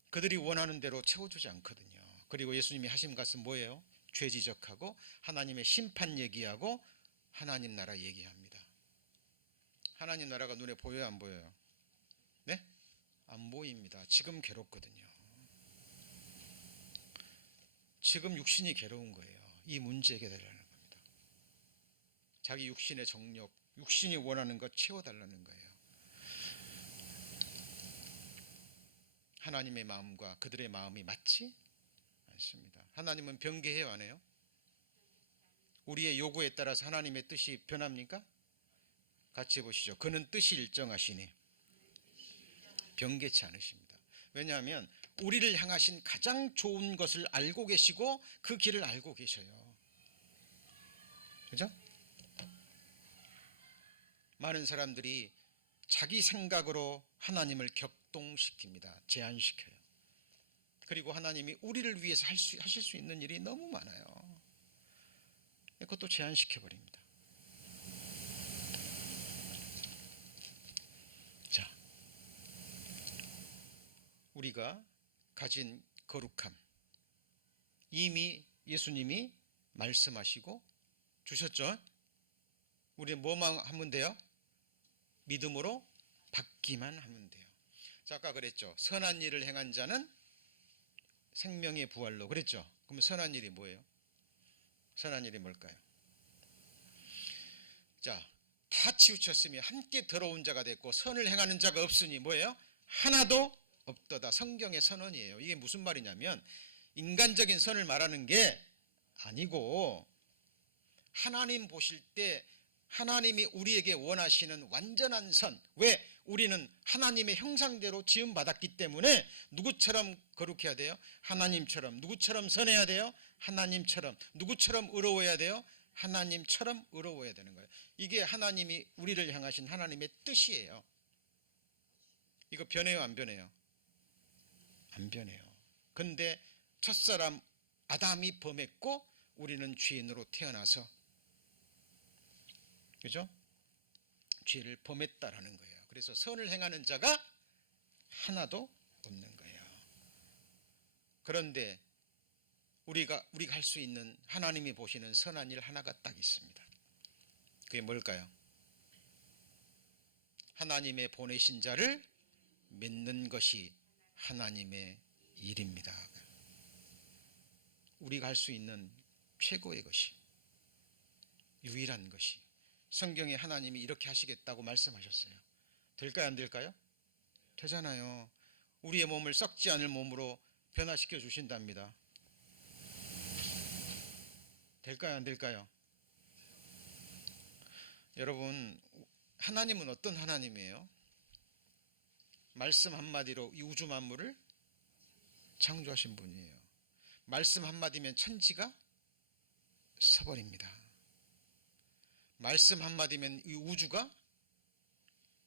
그들이 원하는 대로 채워주지 않거든요. 그리고 예수님이 하신 것은 뭐예요? 죄 지적하고 하나님의 심판 얘기하고 하나님 나라 얘기합니다. 하나님 나라가 눈에 보여요, 안 보여요? 네? 안 보입니다. 지금 괴롭거든요. 지금 육신이 괴로운 거예요. 이 문제 해결하려는 겁니다. 자기 육신의 정욕, 육신이 원하는 것 채워달라는 거예요. 하나님의 마음과 그들의 마음이 맞지 않습니다. 하나님은 변개해요, 안 해요? 우리의 요구에 따라서 하나님의 뜻이 변합니까? 같이 보시죠. 그는 뜻이 일정하시니 변개치 않으십니다. 왜냐하면 우리를 향하신 가장 좋은 것을 알고 계시고 그 길을 알고 계셔요. 그죠? 많은 사람들이 자기 생각으로 하나님을 격동시킵니다. 제한시켜요. 그리고 하나님이 우리를 위해서 하실 수 있는 일이 너무 많아요. 그것도 제한시켜버립니다. 자, 우리가 가진 거룩함, 이미 예수님이 말씀하시고 주셨죠. 우리 뭐만 하면 돼요? 믿음으로 받기만 하면 돼요. 자, 아까 그랬죠. 선한 일을 행한 자는 생명의 부활로, 그랬죠. 그럼 선한 일이 뭐예요? 선한 일이 뭘까요? 자, 다 치우쳤으며 함께 더러운 자가 됐고 선을 행하는 자가 없으니 뭐예요? 하나도 없도다. 성경의 선언이에요. 이게 무슨 말이냐면 인간적인 선을 말하는 게 아니고 하나님 보실 때 하나님이 우리에게 원하시는 완전한 선. 왜? 우리는 하나님의 형상대로 지음받았기 때문에 누구처럼 거룩해야 돼요? 하나님처럼. 누구처럼 선해야 돼요? 하나님처럼. 누구처럼 의로워야 돼요? 하나님처럼 의로워야 되는 거예요. 이게 하나님이 우리를 향하신 하나님의 뜻이에요. 이거 변해요, 안 변해요? 안 변해요. 근데 첫사람 아담이 범했고 우리는 죄인으로 태어나서, 그죠? 죄를 범했다라는 거예요. 그래서 선을 행하는 자가 하나도 없는 거예요. 그런데 우리가 할 수 있는 하나님이 보시는 선한 일 하나가 딱 있습니다. 그게 뭘까요? 하나님의 보내신 자를 믿는 것이 하나님의 일입니다. 우리가 할 수 있는 최고의 것이, 유일한 것이, 성경에 하나님이 이렇게 하시겠다고 말씀하셨어요. 될까요, 안 될까요? 되잖아요. 우리의 몸을 썩지 않을 몸으로 변화시켜 주신답니다. 될까요, 안 될까요? 여러분, 하나님은 어떤 하나님이에요? 말씀 한마디로 이 우주 만물을 창조하신 분이에요. 말씀 한마디면 천지가 서버립니다. 말씀 한마디면 이 우주가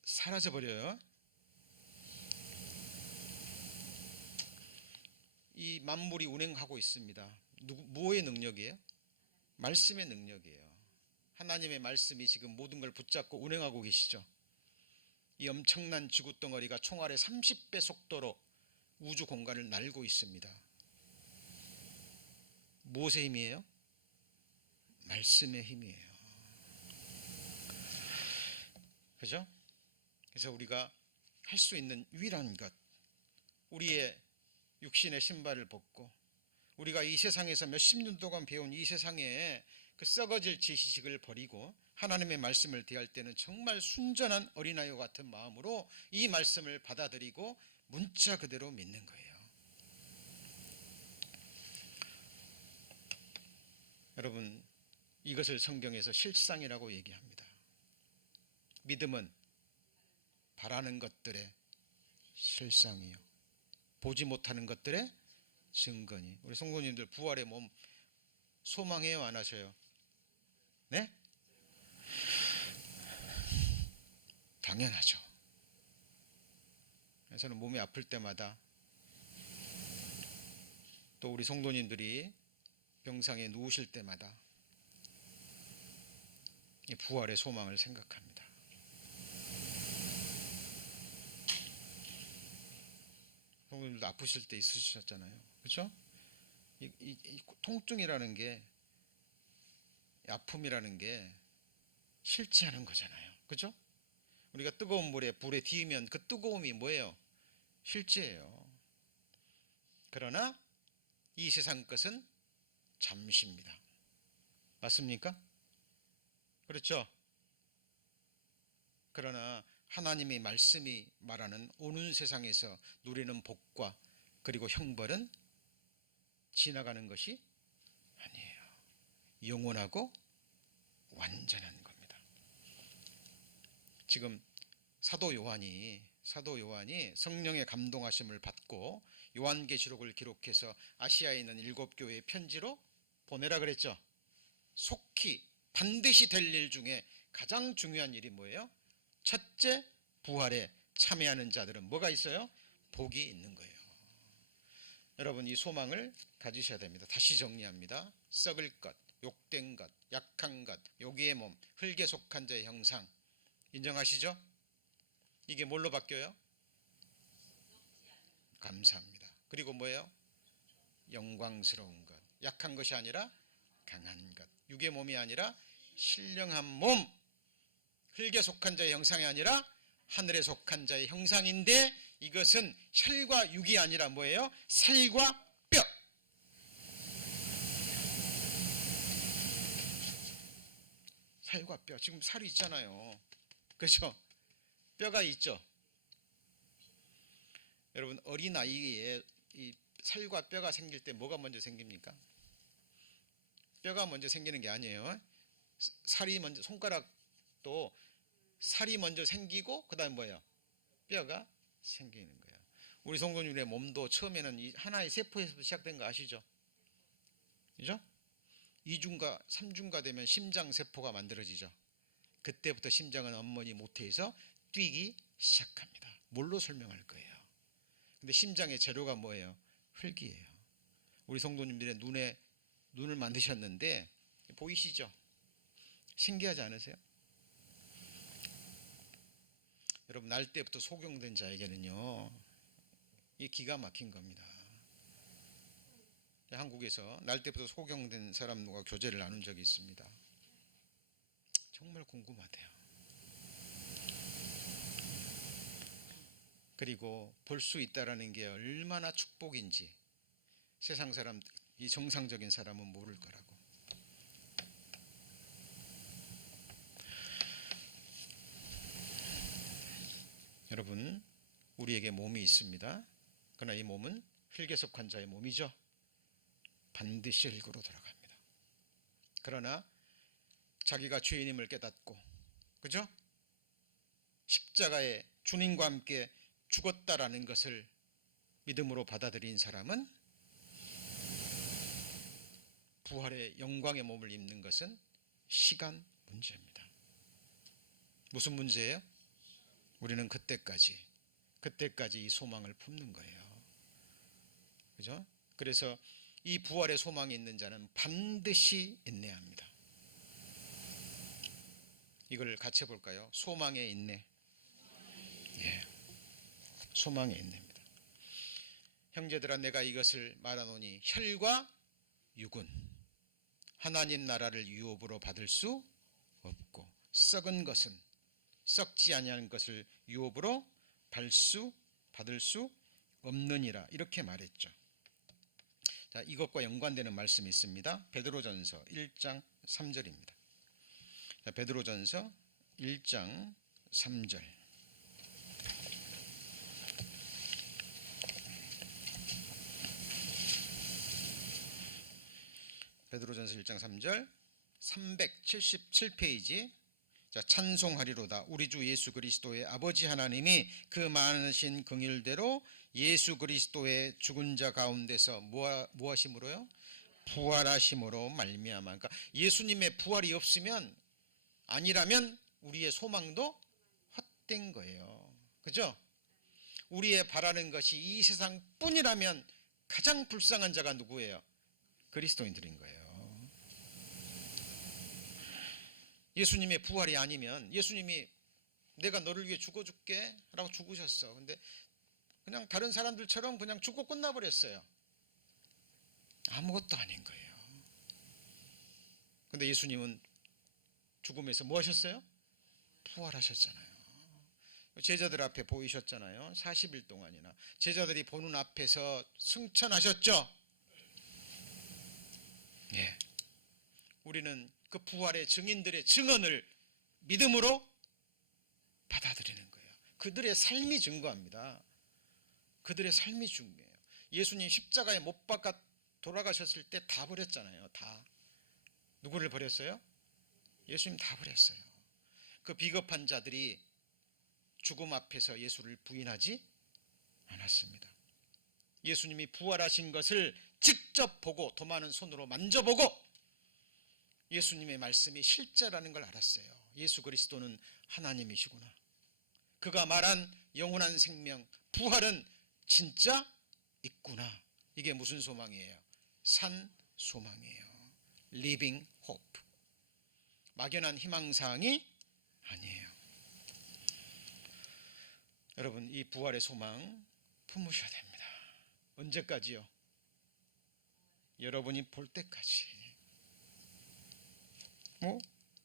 사라져버려요. 이 만물이 운행하고 있습니다. 뭐의 능력이에요? 말씀의 능력이에요. 하나님의 말씀이 지금 모든 걸 붙잡고 운행하고 계시죠. 이 엄청난 지구덩어리가 총알의 30배 속도로 우주 공간을 날고 있습니다. 무엇의 힘이에요? 말씀의 힘이에요. 그죠? 그래서 우리가 할 수 있는 유일한 것, 우리의 육신의 신발을 벗고 우리가 이 세상에서 몇십 년 동안 배운 이 세상의 그 썩어질 지식을 버리고 하나님의 말씀을 대할 때는 정말 순전한 어린아이와 같은 마음으로 이 말씀을 받아들이고 문자 그대로 믿는 거예요. 여러분, 이것을 성경에서 실상이라고 얘기합니다. 믿음은 바라는 것들의 실상이요, 보지 못하는 것들의 증거니. 우리 성도님들 부활의 몸 소망해요, 안 하셔요? 네? 당연하죠. 저는 몸이 아플 때마다 또 우리 성도님들이 병상에 누우실 때마다 이 부활의 소망을 생각합니다. 성도님들도 아프실 때 있으셨잖아요. 그렇죠? 이 통증이라는 게, 아픔이라는 게 싫지 않은 거잖아요. 그렇죠? 우리가 뜨거운 물에 불에 뒤으면 그 뜨거움이 뭐예요? 실제예요. 그러나 이 세상 것은 잠시입니다. 맞습니까? 그렇죠? 그러나 하나님의 말씀이 말하는 오는 세상에서 누리는 복과 그리고 형벌은 지나가는 것이 아니에요. 영원하고 완전한 겁니다. 지금 사도 요한이 성령의 감동하심을 받고 요한계시록을 기록해서 아시아에 있는 7교회의 편지로 보내라 그랬죠. 속히 반드시 될 일 중에 가장 중요한 일이 뭐예요? 첫째, 부활에 참여하는 자들은 뭐가 있어요? 복이 있는 거예요. 여러분, 이 소망을 가지셔야 됩니다. 다시 정리합니다. 썩을 것, 욕된 것, 약한 것, 욕의 몸, 흙에 속한 자의 형상, 인정하시죠? 이게 뭘로 바뀌어요? 감사합니다. 그리고 뭐예요? 영광스러운 것. 약한 것이 아니라 강한 것. 육의 몸이 아니라 신령한 몸. 흙에 속한 자의 형상이 아니라 하늘에 속한 자의 형상인데, 이것은 혈과 육이 아니라 뭐예요? 살과 뼈. 살과 뼈. 지금 살이 있잖아요. 그렇죠? 뼈가 있죠. 여러분 어린아이에 이 살과 뼈가 생길 때 뭐가 먼저 생깁니까? 뼈가 먼저 생기는 게 아니에요. 살이 먼저, 손가락도 살이 먼저 생기고 그다음 뭐예요? 뼈가 생기는 거예요. 우리 성도님의 몸도 처음에는 이 하나의 세포에서 시작된 거 아시죠? 그죠? 2중과 3중가 되면 심장세포가 만들어지죠. 그때부터 심장은 어머니 모태에서 뛰기 시작합니다. 뭘로 설명할 거예요? 근데 심장의 재료가 뭐예요? 흙이에요. 우리 성도님들의 눈을 만드셨는데 보이시죠? 신기하지 않으세요? 여러분 날 때부터 소경된 자에게는요 이 기가 막힌 겁니다. 한국에서 날 때부터 소경된 사람과 교제를 나눈 적이 있습니다. 정말 궁금하대요. 그리고 볼 수 있다라는 게 얼마나 축복인지 세상 사람, 이 정상적인 사람은 모를 거라고. 여러분 우리에게 몸이 있습니다. 그러나 이 몸은 흙에 속한 자의 몸이죠. 반드시 흙으로 돌아갑니다. 그러나 자기가 죄인임을 깨닫고, 그죠? 십자가에 주님과 함께 죽었다라는 것을 믿음으로 받아들인 사람은 부활의 영광의 몸을 입는 것은 시간 문제입니다. 무슨 문제예요? 우리는 그때까지 이 소망을 품는 거예요. 그죠? 그래서 이 부활의 소망이 있는 자는 반드시 인내합니다. 이걸 같이 해볼까요? 소망의 인내. 예, 소망의 인내입니다. 형제들아 내가 이것을 말하노니 혈과 육은 하나님 나라를 유업으로 받을 수 없고 썩은 것은 썩지 아니하는 것을 유업으로 받을 수 없느니라 이렇게 말했죠. 자, 이것과 연관되는 말씀이 있습니다. 베드로전서 1장 3절입니다. 자, 베드로전서 1장 3절. 베드로전서 1장 3절 377페이지. 자, 찬송하리로다 우리 주 예수 그리스도의 아버지 하나님이 그 많으신 긍휼대로 예수 그리스도의 죽은 자 가운데서 무하심으로요? 부활하심으로 말미암아. 그러니까 예수님의 부활이 없으면 아니라면 우리의 소망도 헛된 거예요. 그죠? 우리의 바라는 것이 이 세상뿐이라면 가장 불쌍한 자가 누구예요? 그리스도인들인 거예요. 예수님의 부활이 아니면 예수님이 내가 너를 위해 죽어줄게 라고 죽으셨어. 근데 그냥 다른 사람들처럼 그냥 죽고 끝나버렸어요. 아무것도 아닌 거예요. 근데 예수님은 죽음에서 뭐 하셨어요? 부활하셨잖아요. 제자들 앞에 보이셨잖아요. 40일 동안이나 제자들이 보는 앞에서 승천하셨죠. 예. 우리는 그 부활의 증인들의 증언을 믿음으로 받아들이는 거예요. 그들의 삶이 증거합니다. 그들의 삶이 중요해요. 예수님 십자가에 못 박아 돌아가셨을 때 다 버렸잖아요. 다. 누구를 버렸어요? 예수님 다 버렸어요. 그 비겁한 자들이 죽음 앞에서 예수를 부인하지 않았습니다. 예수님이 부활하신 것을 직접 보고 더 많은 손으로 만져보고 예수님의 말씀이 실제라는 걸 알았어요. 예수 그리스도는 하나님이시구나. 그가 말한 영원한 생명, 부활은 진짜 있구나. 이게 무슨 소망이에요? 산 소망이에요. Living hope. 막연한 희망사항이 아니에요. 여러분 이 부활의 소망 품으셔야 됩니다. 언제까지요? 여러분이 볼 때까지.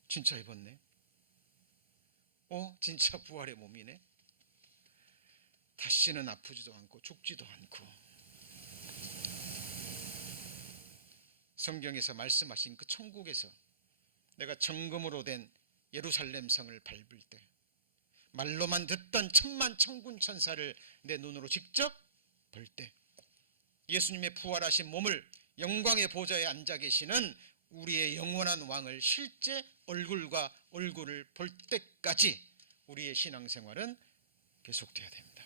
진짜 입었네. 진짜 부활의 몸이네. 다시는 아프지도 않고 죽지도 않고. 성경에서 말씀하신 그 천국에서 내가 정금으로 된 예루살렘 성을 밟을 때 말로만 듣던 천만 천군 천사를 내 눈으로 직접 볼 때 예수님의 부활하신 몸을 영광의 보좌에 앉아 계시는 우리의 영원한 왕을 실제 얼굴과 얼굴을 볼 때까지 우리의 신앙생활은 계속돼야 됩니다.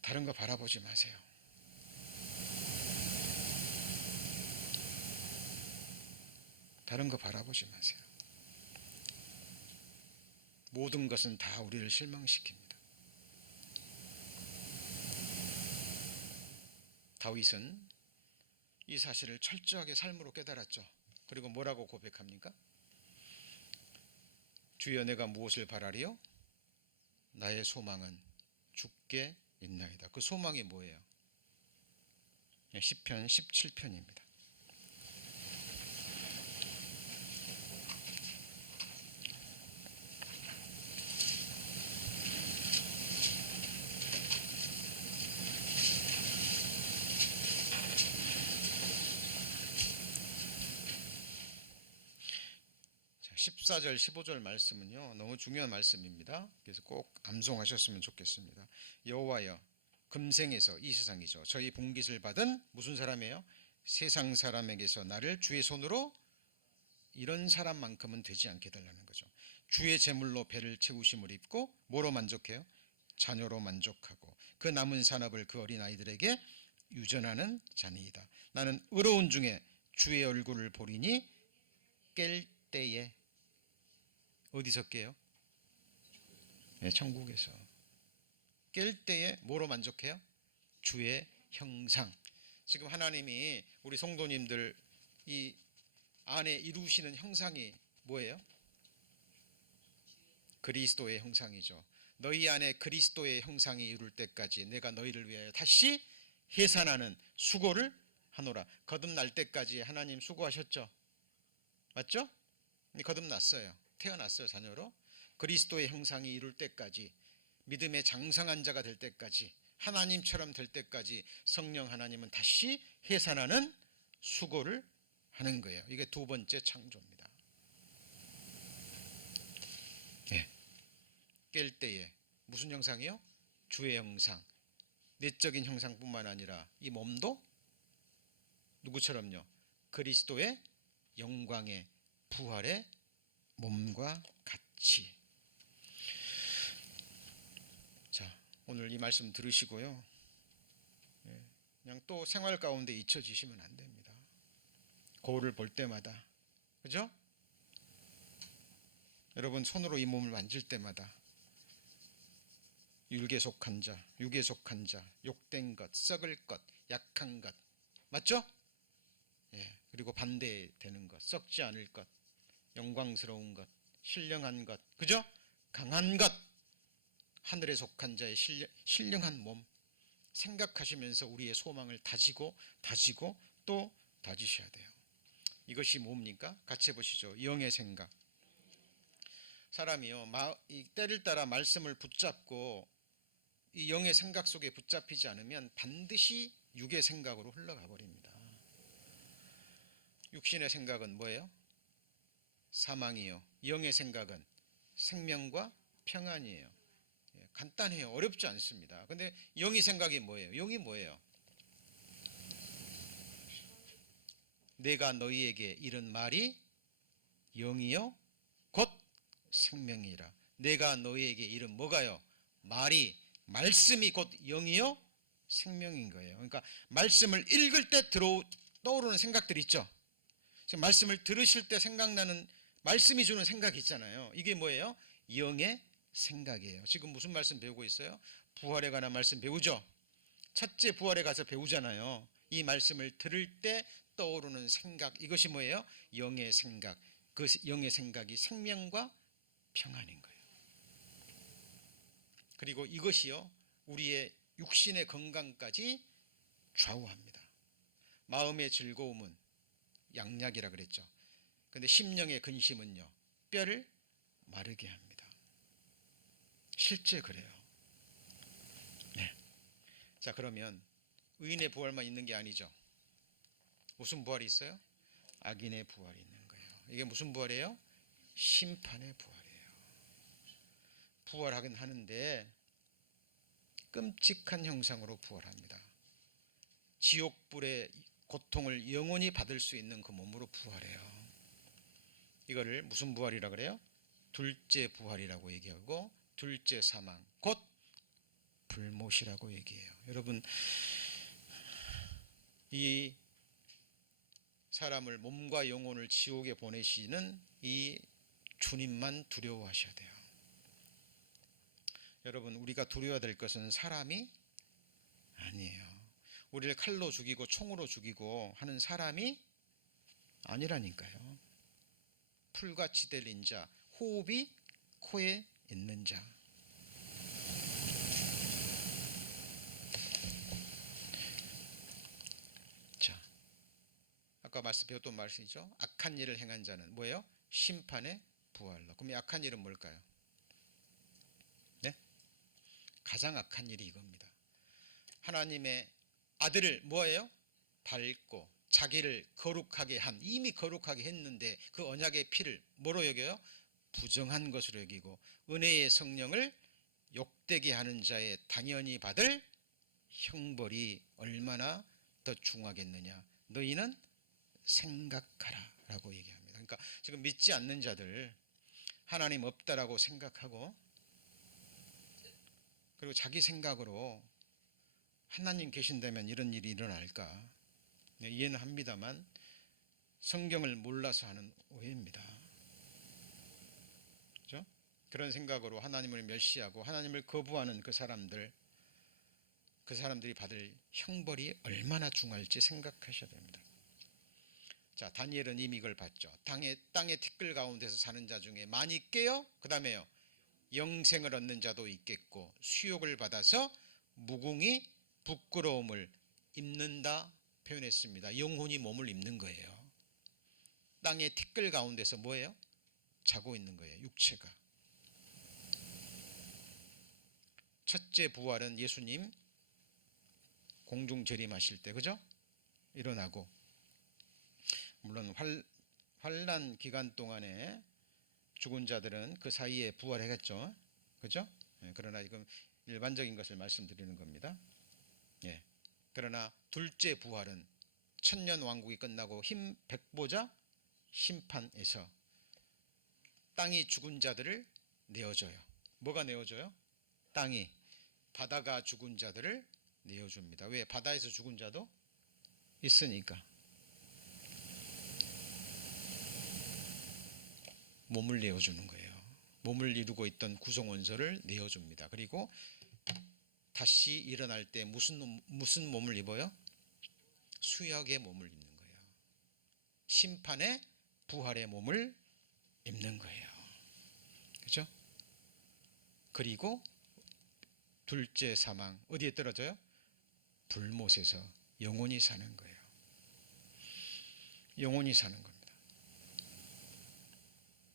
다른 거 바라보지 마세요. 다른 거 바라보지 마세요. 모든 것은 다 우리를 실망시킵니다. 다윗은 이 사실을 철저하게 삶으로 깨달았죠. 그리고 뭐라고 고백합니까? 주여 내가 무엇을 바라리요? 나의 소망은 주께 있나이다. 그 소망이 뭐예요? 시편 17편입니다. 자, 14절 15절 말씀은요 너무 중요한 말씀입니다. 그래서 꼭 암송하셨으면 좋겠습니다. 여호와여 금생에서, 이 세상이죠, 저희 봉깃을 받은 무슨 사람이에요? 세상 사람에게서 나를 주의 손으로, 이런 사람만큼은 되지 않게 해달라는 거죠. 주의 제물로 배를 채우심을 입고 뭐로 만족해요? 자녀로 만족하고 그 남은 산업을 그 어린아이들에게 유전하는 자니이다. 나는 의로운 중에 주의 얼굴을 보리니 깰 때에, 어디서 깨요? 네, 천국에서. 깰 때에 뭐로 만족해요? 주의 형상. 지금 하나님이 우리 성도님들 이 안에 이루시는 형상이 뭐예요? 그리스도의 형상이죠. 너희 안에 그리스도의 형상이 이룰 때까지 내가 너희를 위하여 다시 해산하는 수고를 하노라. 거듭날 때까지 하나님 수고하셨죠. 맞죠? 거듭났어요. 태어났어요. 자녀로. 그리스도의 형상이 이룰 때까지, 믿음의 장성한 자가 될 때까지, 하나님처럼 될 때까지 성령 하나님은 다시 해산하는 수고를 하는 거예요. 이게 두 번째 창조입니다. 네. 깰 때에 무슨 형상이요? 주의 형상. 내적인 형상뿐만 아니라 이 몸도 누구처럼요? 그리스도의 영광의 부활의 몸과 같이. 자, 오늘 이 말씀 들으시고요, 그냥 또 생활 가운데 잊혀지시면 안 됩니다. 거울을 볼 때마다, 그죠? 여러분 손으로 이 몸을 만질 때마다 율계 속한 자, 육에 속한 자, 욕된 것, 썩을 것, 약한 것, 맞죠? 예, 그리고 반대되는 것, 썩지 않을 것, 영광스러운 것, 신령한 것, 그죠? 강한 것, 하늘에 속한 자의 신령한 몸 생각하시면서 우리의 소망을 다지고 또 다지셔야 돼요. 이것이 뭡니까? 같이 해보시죠. 영의 생각. 사람이요, 때를 따라 말씀을 붙잡고 이 영의 생각 속에 붙잡히지 않으면 반드시 육의 생각으로 흘러가 버립니다. 육신의 생각은 뭐예요? 사망이요. 영의 생각은 생명과 평안이에요. 간단해요. 어렵지 않습니다. 근데 영의 생각이 뭐예요? 영이 뭐예요? 내가 너희에게 이른 말이 영이요 곧 생명이라. 내가 너희에게 이른 뭐가요? 말이, 말씀이 곧 영이요 생명인 거예요. 그러니까 말씀을 읽을 때 떠오르는 생각들 있죠. 지금 말씀을 들으실 때 생각나는, 말씀이 주는 생각이 있잖아요. 이게 뭐예요? 영의 생각이에요. 지금 무슨 말씀 배우고 있어요? 부활에 관한 말씀 배우죠. 첫째 부활에 가서 배우잖아요. 이 말씀을 들을 때 떠오르는 생각, 이것이 뭐예요? 영의 생각. 그 영의 생각이 생명과 평안인 거예요. 그리고 이것이요 우리의 육신의 건강까지 좌우합니다. 마음의 즐거움은 양약이라 그랬죠. 근데 심령의 근심은요 뼈를 마르게 합니다. 실제 그래요. 네. 자, 그러면 의인의 부활만 있는 게 아니죠. 무슨 부활이 있어요? 악인의 부활이 있는 거예요. 이게 무슨 부활이에요? 심판의 부활이에요. 부활하긴 하는데 끔찍한 형상으로 부활합니다. 지옥불의 고통을 영원히 받을 수 있는 그 몸으로 부활해요. 이거를 무슨 부활이라 그래요? 둘째 부활이라고 얘기하고 둘째 사망, 곧 불못이라고 얘기해요. 여러분, 이 사람을 몸과 영혼을 지옥에 보내시는 이 주님만 두려워하셔야 돼요. 여러분, 우리가 두려워야 될 것은 사람이 아니에요. 우리를 칼로 죽이고 총으로 죽이고 하는 사람이 아니라니까요. 풀같이 들린 자, 호흡이 코에 있는 자. 자, 아까 배웠던 말씀이죠. 악한 일을 행한 자는 뭐예요? 심판의 부활로. 그럼 이 악한 일은 뭘까요? 네? 가장 악한 일이 이겁니다. 하나님의 아들을 뭐예요? 밟고 자기를 거룩하게 한, 이미 거룩하게 했는데 그 언약의 피를 뭐로 여겨요? 부정한 것으로 여기고 은혜의 성령을 욕되게 하는 자의 당연히 받을 형벌이 얼마나 더 중하겠느냐. 너희는 생각하라 라고 얘기합니다. 그러니까 지금 믿지 않는 자들, 하나님 없다라고 생각하고 그리고 자기 생각으로 하나님 계신다면 이런 일이 일어날까? 네, 이해는 합니다만 성경을 몰라서 하는 오해입니다. 그렇죠? 그런 생각으로 하나님을 멸시하고 하나님을 거부하는 그 사람들이 받을 형벌이 얼마나 중할지 생각하셔야 됩니다. 자, 다니엘은 이미 이걸 봤죠. 땅의 티끌 가운데서 사는 자 중에 많이 깨어 그 다음에요 영생을 얻는 자도 있겠고 수욕을 받아서 무궁히 부끄러움을 입는다 표현했습니다. 영혼이 몸을 입는 거예요. 땅의 티끌 가운데서 뭐예요? 자고 있는 거예요. 육체가. 첫째 부활은 예수님 공중 재림하실 때, 그죠? 일어나고, 물론 환난 기간 동안에 죽은 자들은 그 사이에 부활하겠죠, 그죠? 그러나 지금 일반적인 것을 말씀드리는 겁니다. 예. 그러나 둘째 부활은 천년 왕국이 끝나고 힘 백보자 심판에서 땅이 죽은 자들을 내어줘요. 뭐가 내어줘요? 땅이. 바다가 죽은 자들을 내어줍니다. 왜? 바다에서 죽은 자도 있으니까. 몸을 내어주는 거예요. 몸을 이루고 있던 구성원소를 내어줍니다. 그리고 다시 일어날 때 무슨 몸을 입어요? 수역의 몸을 입는 거예요. 심판의 부활의 몸을 입는 거예요. 그렇죠? 그리고 둘째 사망 어디에 떨어져요? 불못에서 영원히 사는 거예요. 영원히 사는 겁니다.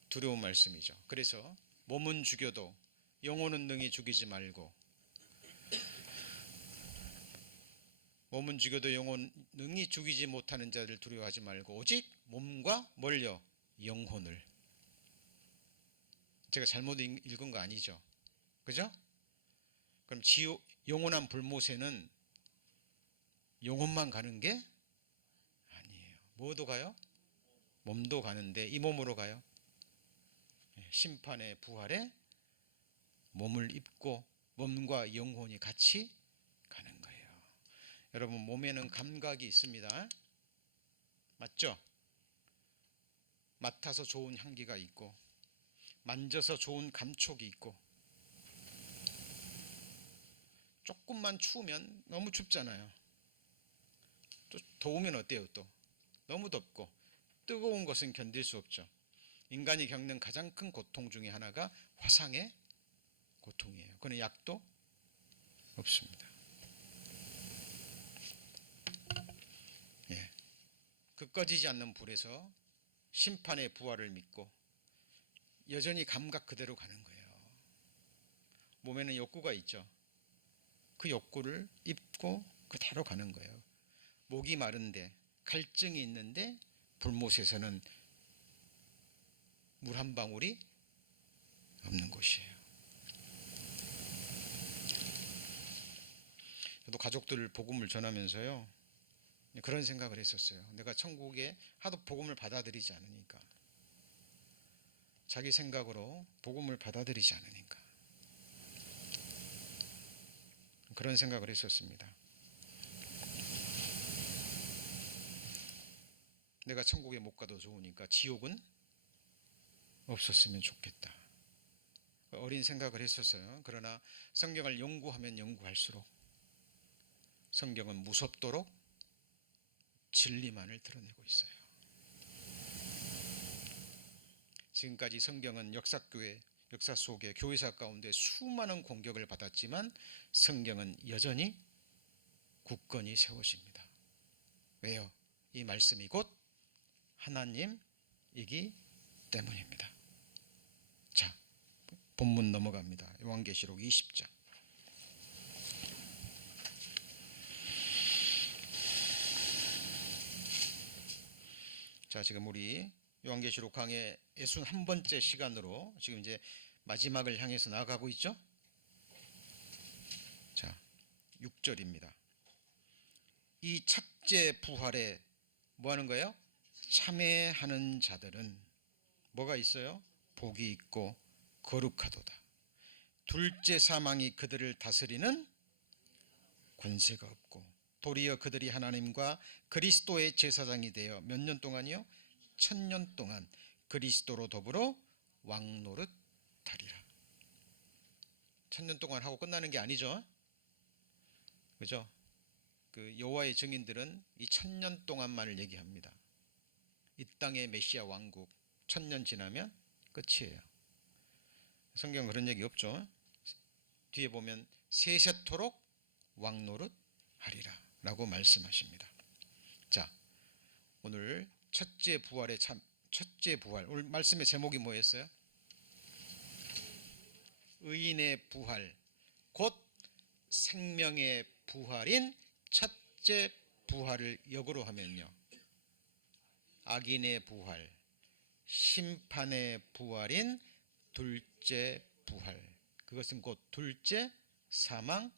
두려운 말씀이죠. 그래서 몸은 죽여도 영혼은 능히 죽이지 말고, 몸은 죽여도 영혼 능히 죽이지 못하는 자를 두려워하지 말고 오직 몸과 뭘요? 영혼을. 제가 잘못 읽은 거 아니죠? 그죠? 그럼 영원한 불못에는 영혼만 가는 게 아니에요. 뭐도 가요? 몸도 가는데 이 몸으로 가요. 심판의 부활에 몸을 입고 몸과 영혼이 같이 가는 거예요. 여러분, 몸에는 감각이 있습니다. 맞죠? 맡아서 좋은 향기가 있고 만져서 좋은 감촉이 있고, 조금만 추우면 너무 춥잖아요. 또 더우면 어때요? 또 너무 덥고 뜨거운 것은 견딜 수 없죠. 인간이 겪는 가장 큰 고통 중에 하나가 화상의 고통이에요. 그는 약도 없습니다. 예. 그 꺼지지 않는 불에서 심판의 부활을 믿고 여전히 감각 그대로 가는 거예요. 몸에는 욕구가 있죠. 그 욕구를 입고 그대로 가는 거예요. 목이 마른데 갈증이 있는데 불못에서는 물 한 방울이 없는 곳이에요. 저도 가족들 복음을 전하면서요, 그런 생각을 했었어요. 내가 천국에 하도 복음을 받아들이지 않으니까, 자기 생각으로 복음을 받아들이지 않으니까, 그런 생각을 했었습니다. 내가 천국에 못 가도 좋으니까 지옥은 없었으면 좋겠다, 어린 생각을 했었어요. 그러나 성경을 연구하면 연구할수록 성경은 무섭도록 진리만을 드러내고 있어요. 지금까지 성경은 역사 속에 교회사 가운데 수많은 공격을 받았지만 성경은 여전히 굳건히 세워집니다. 왜요? 이 말씀이 곧 하나님이기 때문입니다. 자, 본문 넘어갑니다. 요한계시록 20장. 자, 지금 우리 요한계시록 강의 61번째 시간으로 지금 이제 마지막을 향해서 나아가고 있죠. 자, 6절입니다. 이 첫째 부활에 뭐 하는 거예요? 참여하는 자들은 뭐가 있어요? 복이 있고 거룩하도다. 둘째 사망이 그들을 다스리는 권세가 없고 도리어 그들이 하나님과 그리스도의 제사장이 되어 몇 년 동안이요? 1000년 동안 그리스도로 더불어 왕노릇하리라. 1000년 동안 하고 끝나는 게 아니죠. 그죠? 그 여호와의 증인들은 이 1000년 동안만을 얘기합니다. 이 땅의 메시아 왕국 1000년 지나면 끝이에요. 성경 그런 얘기 없죠. 뒤에 보면 세세토록 왕노릇하리라 라고 말씀하십니다. 자, 오늘 첫째 부활, 오늘 말씀의 제목이 뭐였어요? 의인의 부활, 곧 생명의 부활인 첫째 부활을 역으로 하면요, 악인의 부활, 심판의 부활인 둘째 부활, 그것은 곧 둘째 사망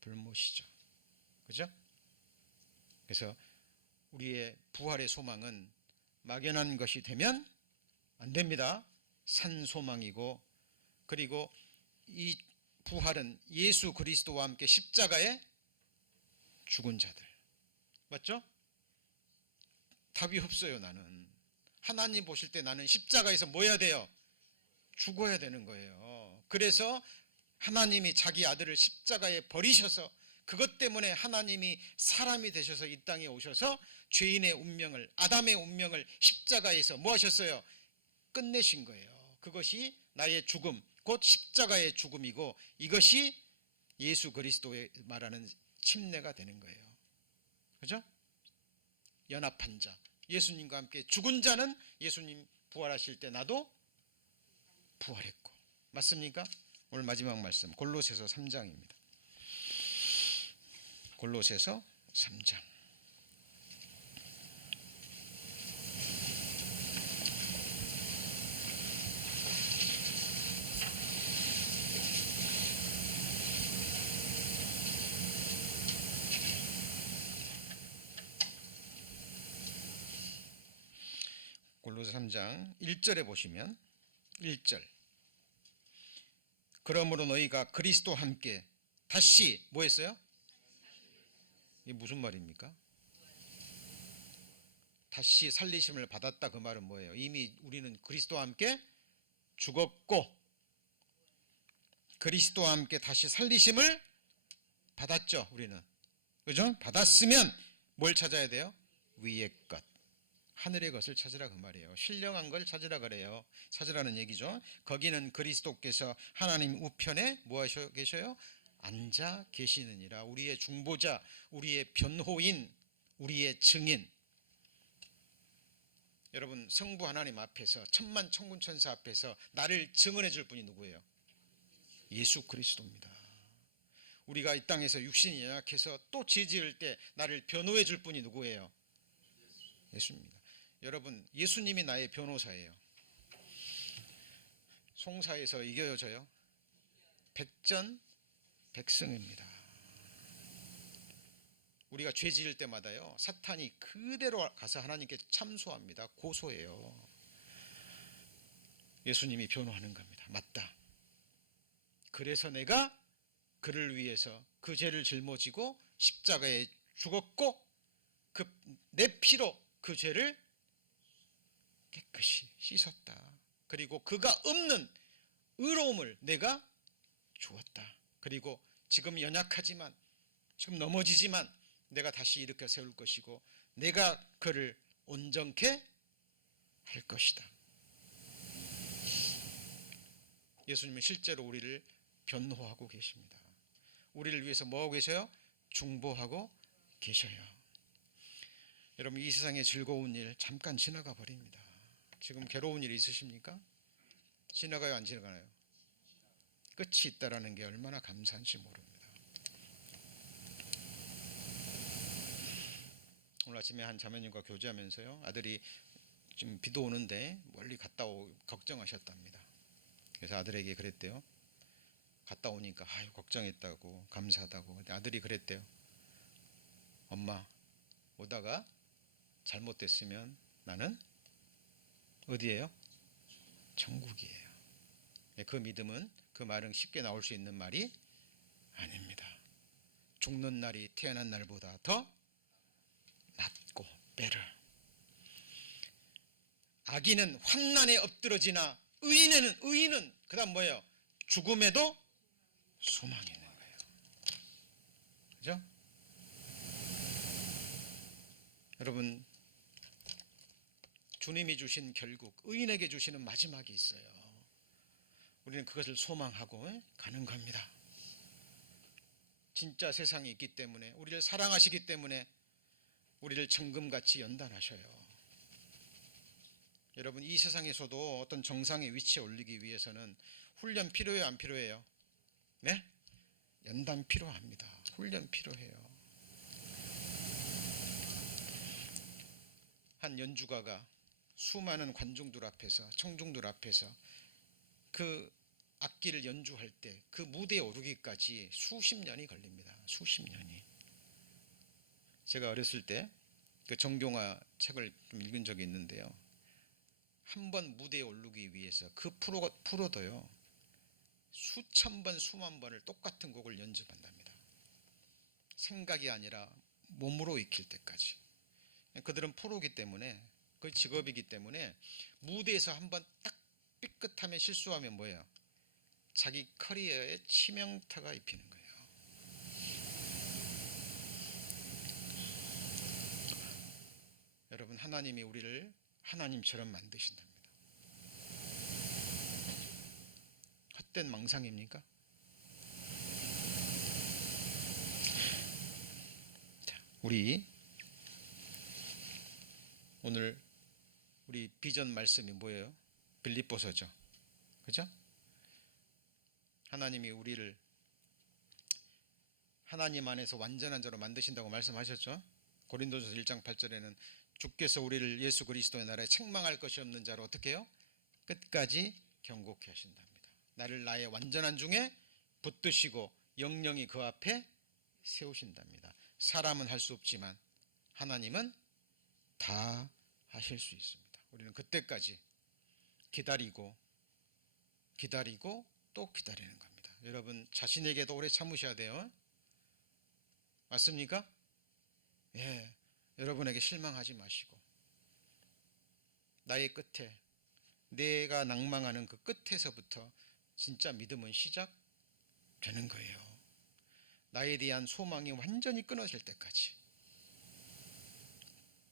불못이죠. 그죠? 그래서 우리의 부활의 소망은 막연한 것이 되면 안 됩니다. 산 소망이고, 그리고 이 부활은 예수 그리스도와 함께 십자가에 죽은 자들, 맞죠? 답이 없어요. 나는 하나님 보실 때 나는 십자가에서 뭐 해야 돼요? 죽어야 되는 거예요. 그래서 하나님이 자기 아들을 십자가에 버리셔서, 그것 때문에 하나님이 사람이 되셔서 이 땅에 오셔서 죄인의 운명을, 아담의 운명을 십자가에서 뭐 하셨어요? 끝내신 거예요. 그것이 나의 죽음, 곧 십자가의 죽음이고, 이것이 예수 그리스도의 말하는 침례가 되는 거예요. 그죠? 연합한 자, 예수님과 함께 죽은 자는 예수님 부활하실 때 나도 부활했고, 맞습니까? 오늘 마지막 말씀 골로새서 3장입니다. 골로새서 3장. 골로새 3장 1절에 보시면 1절, 그러므로 너희가 그리스도와 함께 다시 뭐 했어요? 이게 무슨 말입니까? 다시 살리심을 받았다, 그 말은 뭐예요? 이미 우리는 그리스도와 함께 죽었고 그리스도와 함께 다시 살리심을 받았죠. 우리는, 그죠? 받았으면 뭘 찾아야 돼요? 위의 것, 하늘의 것을 찾으라, 그 말이에요. 신령한 걸 찾으라 그래요. 찾으라는 얘기죠. 거기는 그리스도께서 하나님 우편에 뭐 하셔 계셔요? 앉아 계시느니라. 우리의 중보자, 우리의 변호인, 우리의 증인. 여러분, 성부 하나님 앞에서, 천만 천군 천사 앞에서 나를 증언해 줄 분이 누구예요? 예수 그리스도입니다. 우리가 이 땅에서 육신이 연약해서 또 죄 지을 때 나를 변호해 줄 분이 누구예요? 예수입니다. 여러분, 예수님이 나의 변호사예요. 송사에서 이겨져요? 백전백승입니다. 우리가 죄 지을 때마다요, 사탄이 그대로 가서 하나님께 참소합니다. 고소해요. 예수님이 변호하는 겁니다. 맞다. 그래서 내가 그를 위해서 그 죄를 짊어지고 십자가에 죽었고 내 피로 그 죄를 깨끗이 씻었다. 그리고 그가 없는 의로움을 내가 주었다. 그리고 지금 연약하지만, 지금 넘어지지만 내가 다시 일으켜 세울 것이고 내가 그를 온전케 할 것이다. 예수님은 실제로 우리를 변호하고 계십니다. 우리를 위해서 뭐하고 계셔요? 중보하고 계셔요. 여러분, 이 세상의 즐거운 일 잠깐 지나가 버립니다. 지금 괴로운 일 있으십니까? 지나가요, 안 지나가나요? 끝이 있다라는 게 얼마나 감사한지 모릅니다. 오늘 아침에 한 자매님과 교제하면서요, 아들이 지금 비도 오는데 멀리 갔다 오고 걱정하셨답니다. 그래서 아들에게 그랬대요. 갔다 오니까 아유 걱정했다고, 감사하다고. 근데 아들이 그랬대요. 엄마, 오다가 잘못됐으면 나는 어디예요? 천국이에요. 그 믿음은, 그 말은 쉽게 나올 수 있는 말이 아닙니다. 죽는 날이 태어난 날보다 더 낫고 better. 악인은 환난에 엎드러지나 의인은 그다음 뭐예요? 죽음에도 소망이 있는 거예요. 그죠? 여러분, 주님이 주신 결국 의인에게 주시는 마지막이 있어요. 우리는 그것을 소망하고 가는 겁니다. 진짜 세상이 있기 때문에, 우리를 사랑하시기 때문에 우리를 정금같이 연단하셔요. 여러분, 이 세상에서도 어떤 정상의 위치에 올리기 위해서는 훈련 필요해요, 안 필요해요? 네? 연단 필요합니다. 훈련 필요해요. 한 연주가가 수많은 관중들 앞에서, 청중들 앞에서 그 악기를 연주할 때 그 무대에 오르기까지 수십 년이 걸립니다. 수십 년이. 제가 어렸을 때 그 정경화 책을 좀 읽은 적이 있는데요, 한 번 무대에 오르기 위해서 그 프로도요 수천 번 수만 번을 똑같은 곡을 연습한답니다. 생각이 아니라 몸으로 익힐 때까지. 그들은 프로기 때문에, 그 직업이기 때문에 무대에서 한번 딱 삐끗하면, 실수하면 뭐예요? 자기 커리어에 치명타가 입히는 거예요. 여러분, 하나님이 우리를 하나님처럼 만드신답니다. 헛된 망상입니까? 자, 오늘 우리 비전 말씀이 뭐예요? 빌립보서죠. 그죠? 하나님이 우리를 하나님 안에서 완전한 자로 만드신다고 말씀하셨죠. 고린도전서 1장 8절에는 주께서 우리를 예수 그리스도의 나라에 책망할 것이 없는 자로 어떻게 해요? 끝까지 경고케 하신답니다. 나를 나의 완전한 중에 붙드시고 영영이 그 앞에 세우신답니다. 사람은 할 수 없지만 하나님은 다 하실 수 있습니다. 우리는 그때까지 기다리고 또 기다리는 겁니다. 여러분, 자신에게도 오래 참으셔야 돼요. 맞습니까? 예, 여러분에게 실망하지 마시고, 나의 끝에, 내가 낭망하는 그 끝에서부터 진짜 믿음은 시작되는 거예요. 나에 대한 소망이 완전히 끊어질 때까지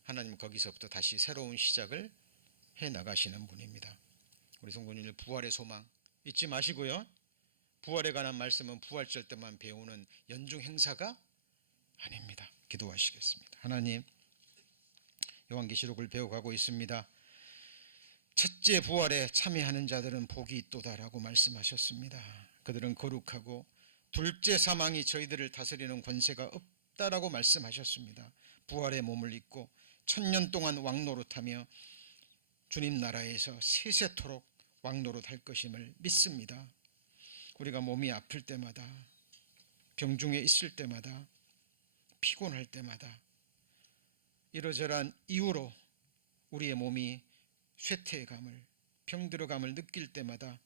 하나님 거기서부터 다시 새로운 시작을 해 나가시는 분입니다. 우리 성도님들, 부활의 소망 잊지 마시고요. 부활에 관한 말씀은 부활절 때만 배우는 연중 행사가 아닙니다. 기도하시겠습니다. 하나님, 요한계시록을 배워가고 있습니다. 첫째 부활에 참여하는 자들은 복이 있도다라고 말씀하셨습니다. 그들은 거룩하고 둘째 사망이 저희들을 다스리는 권세가 없다라고 말씀하셨습니다. 부활의 몸을 입고 1000년 동안 왕노릇하며 주님 나라에서 세세토록 왕노릇할 것임을 믿습니다. 우리가 몸이 아플 때마다, 병중에 있을 때마다, 피곤할 때마다, 이러저러한 이유로 우리의 몸이 쇠퇴감을, 병들어감을 느낄 때마다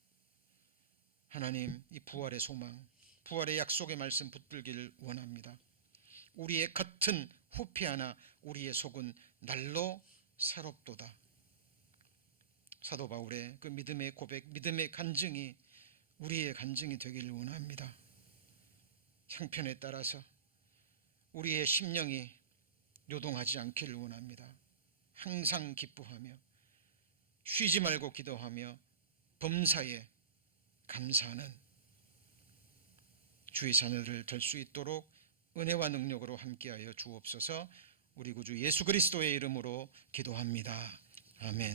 하나님, 이 부활의 소망, 부활의 약속의 말씀 붙들기를 원합니다. 우리의 겉은 후패하나 우리의 속은 날로 새롭도다. 사도 바울의 그 믿음의 고백, 믿음의 간증이 우리의 간증이 되기를 원합니다. 형편에 따라서 우리의 심령이 요동하지 않기를 원합니다. 항상 기뻐하며 쉬지 말고 기도하며 범사에 감사하는 주의 자녀들 될 수 있도록 은혜와 능력으로 함께하여 주옵소서. 우리 구주 예수 그리스도의 이름으로 기도합니다. 아멘.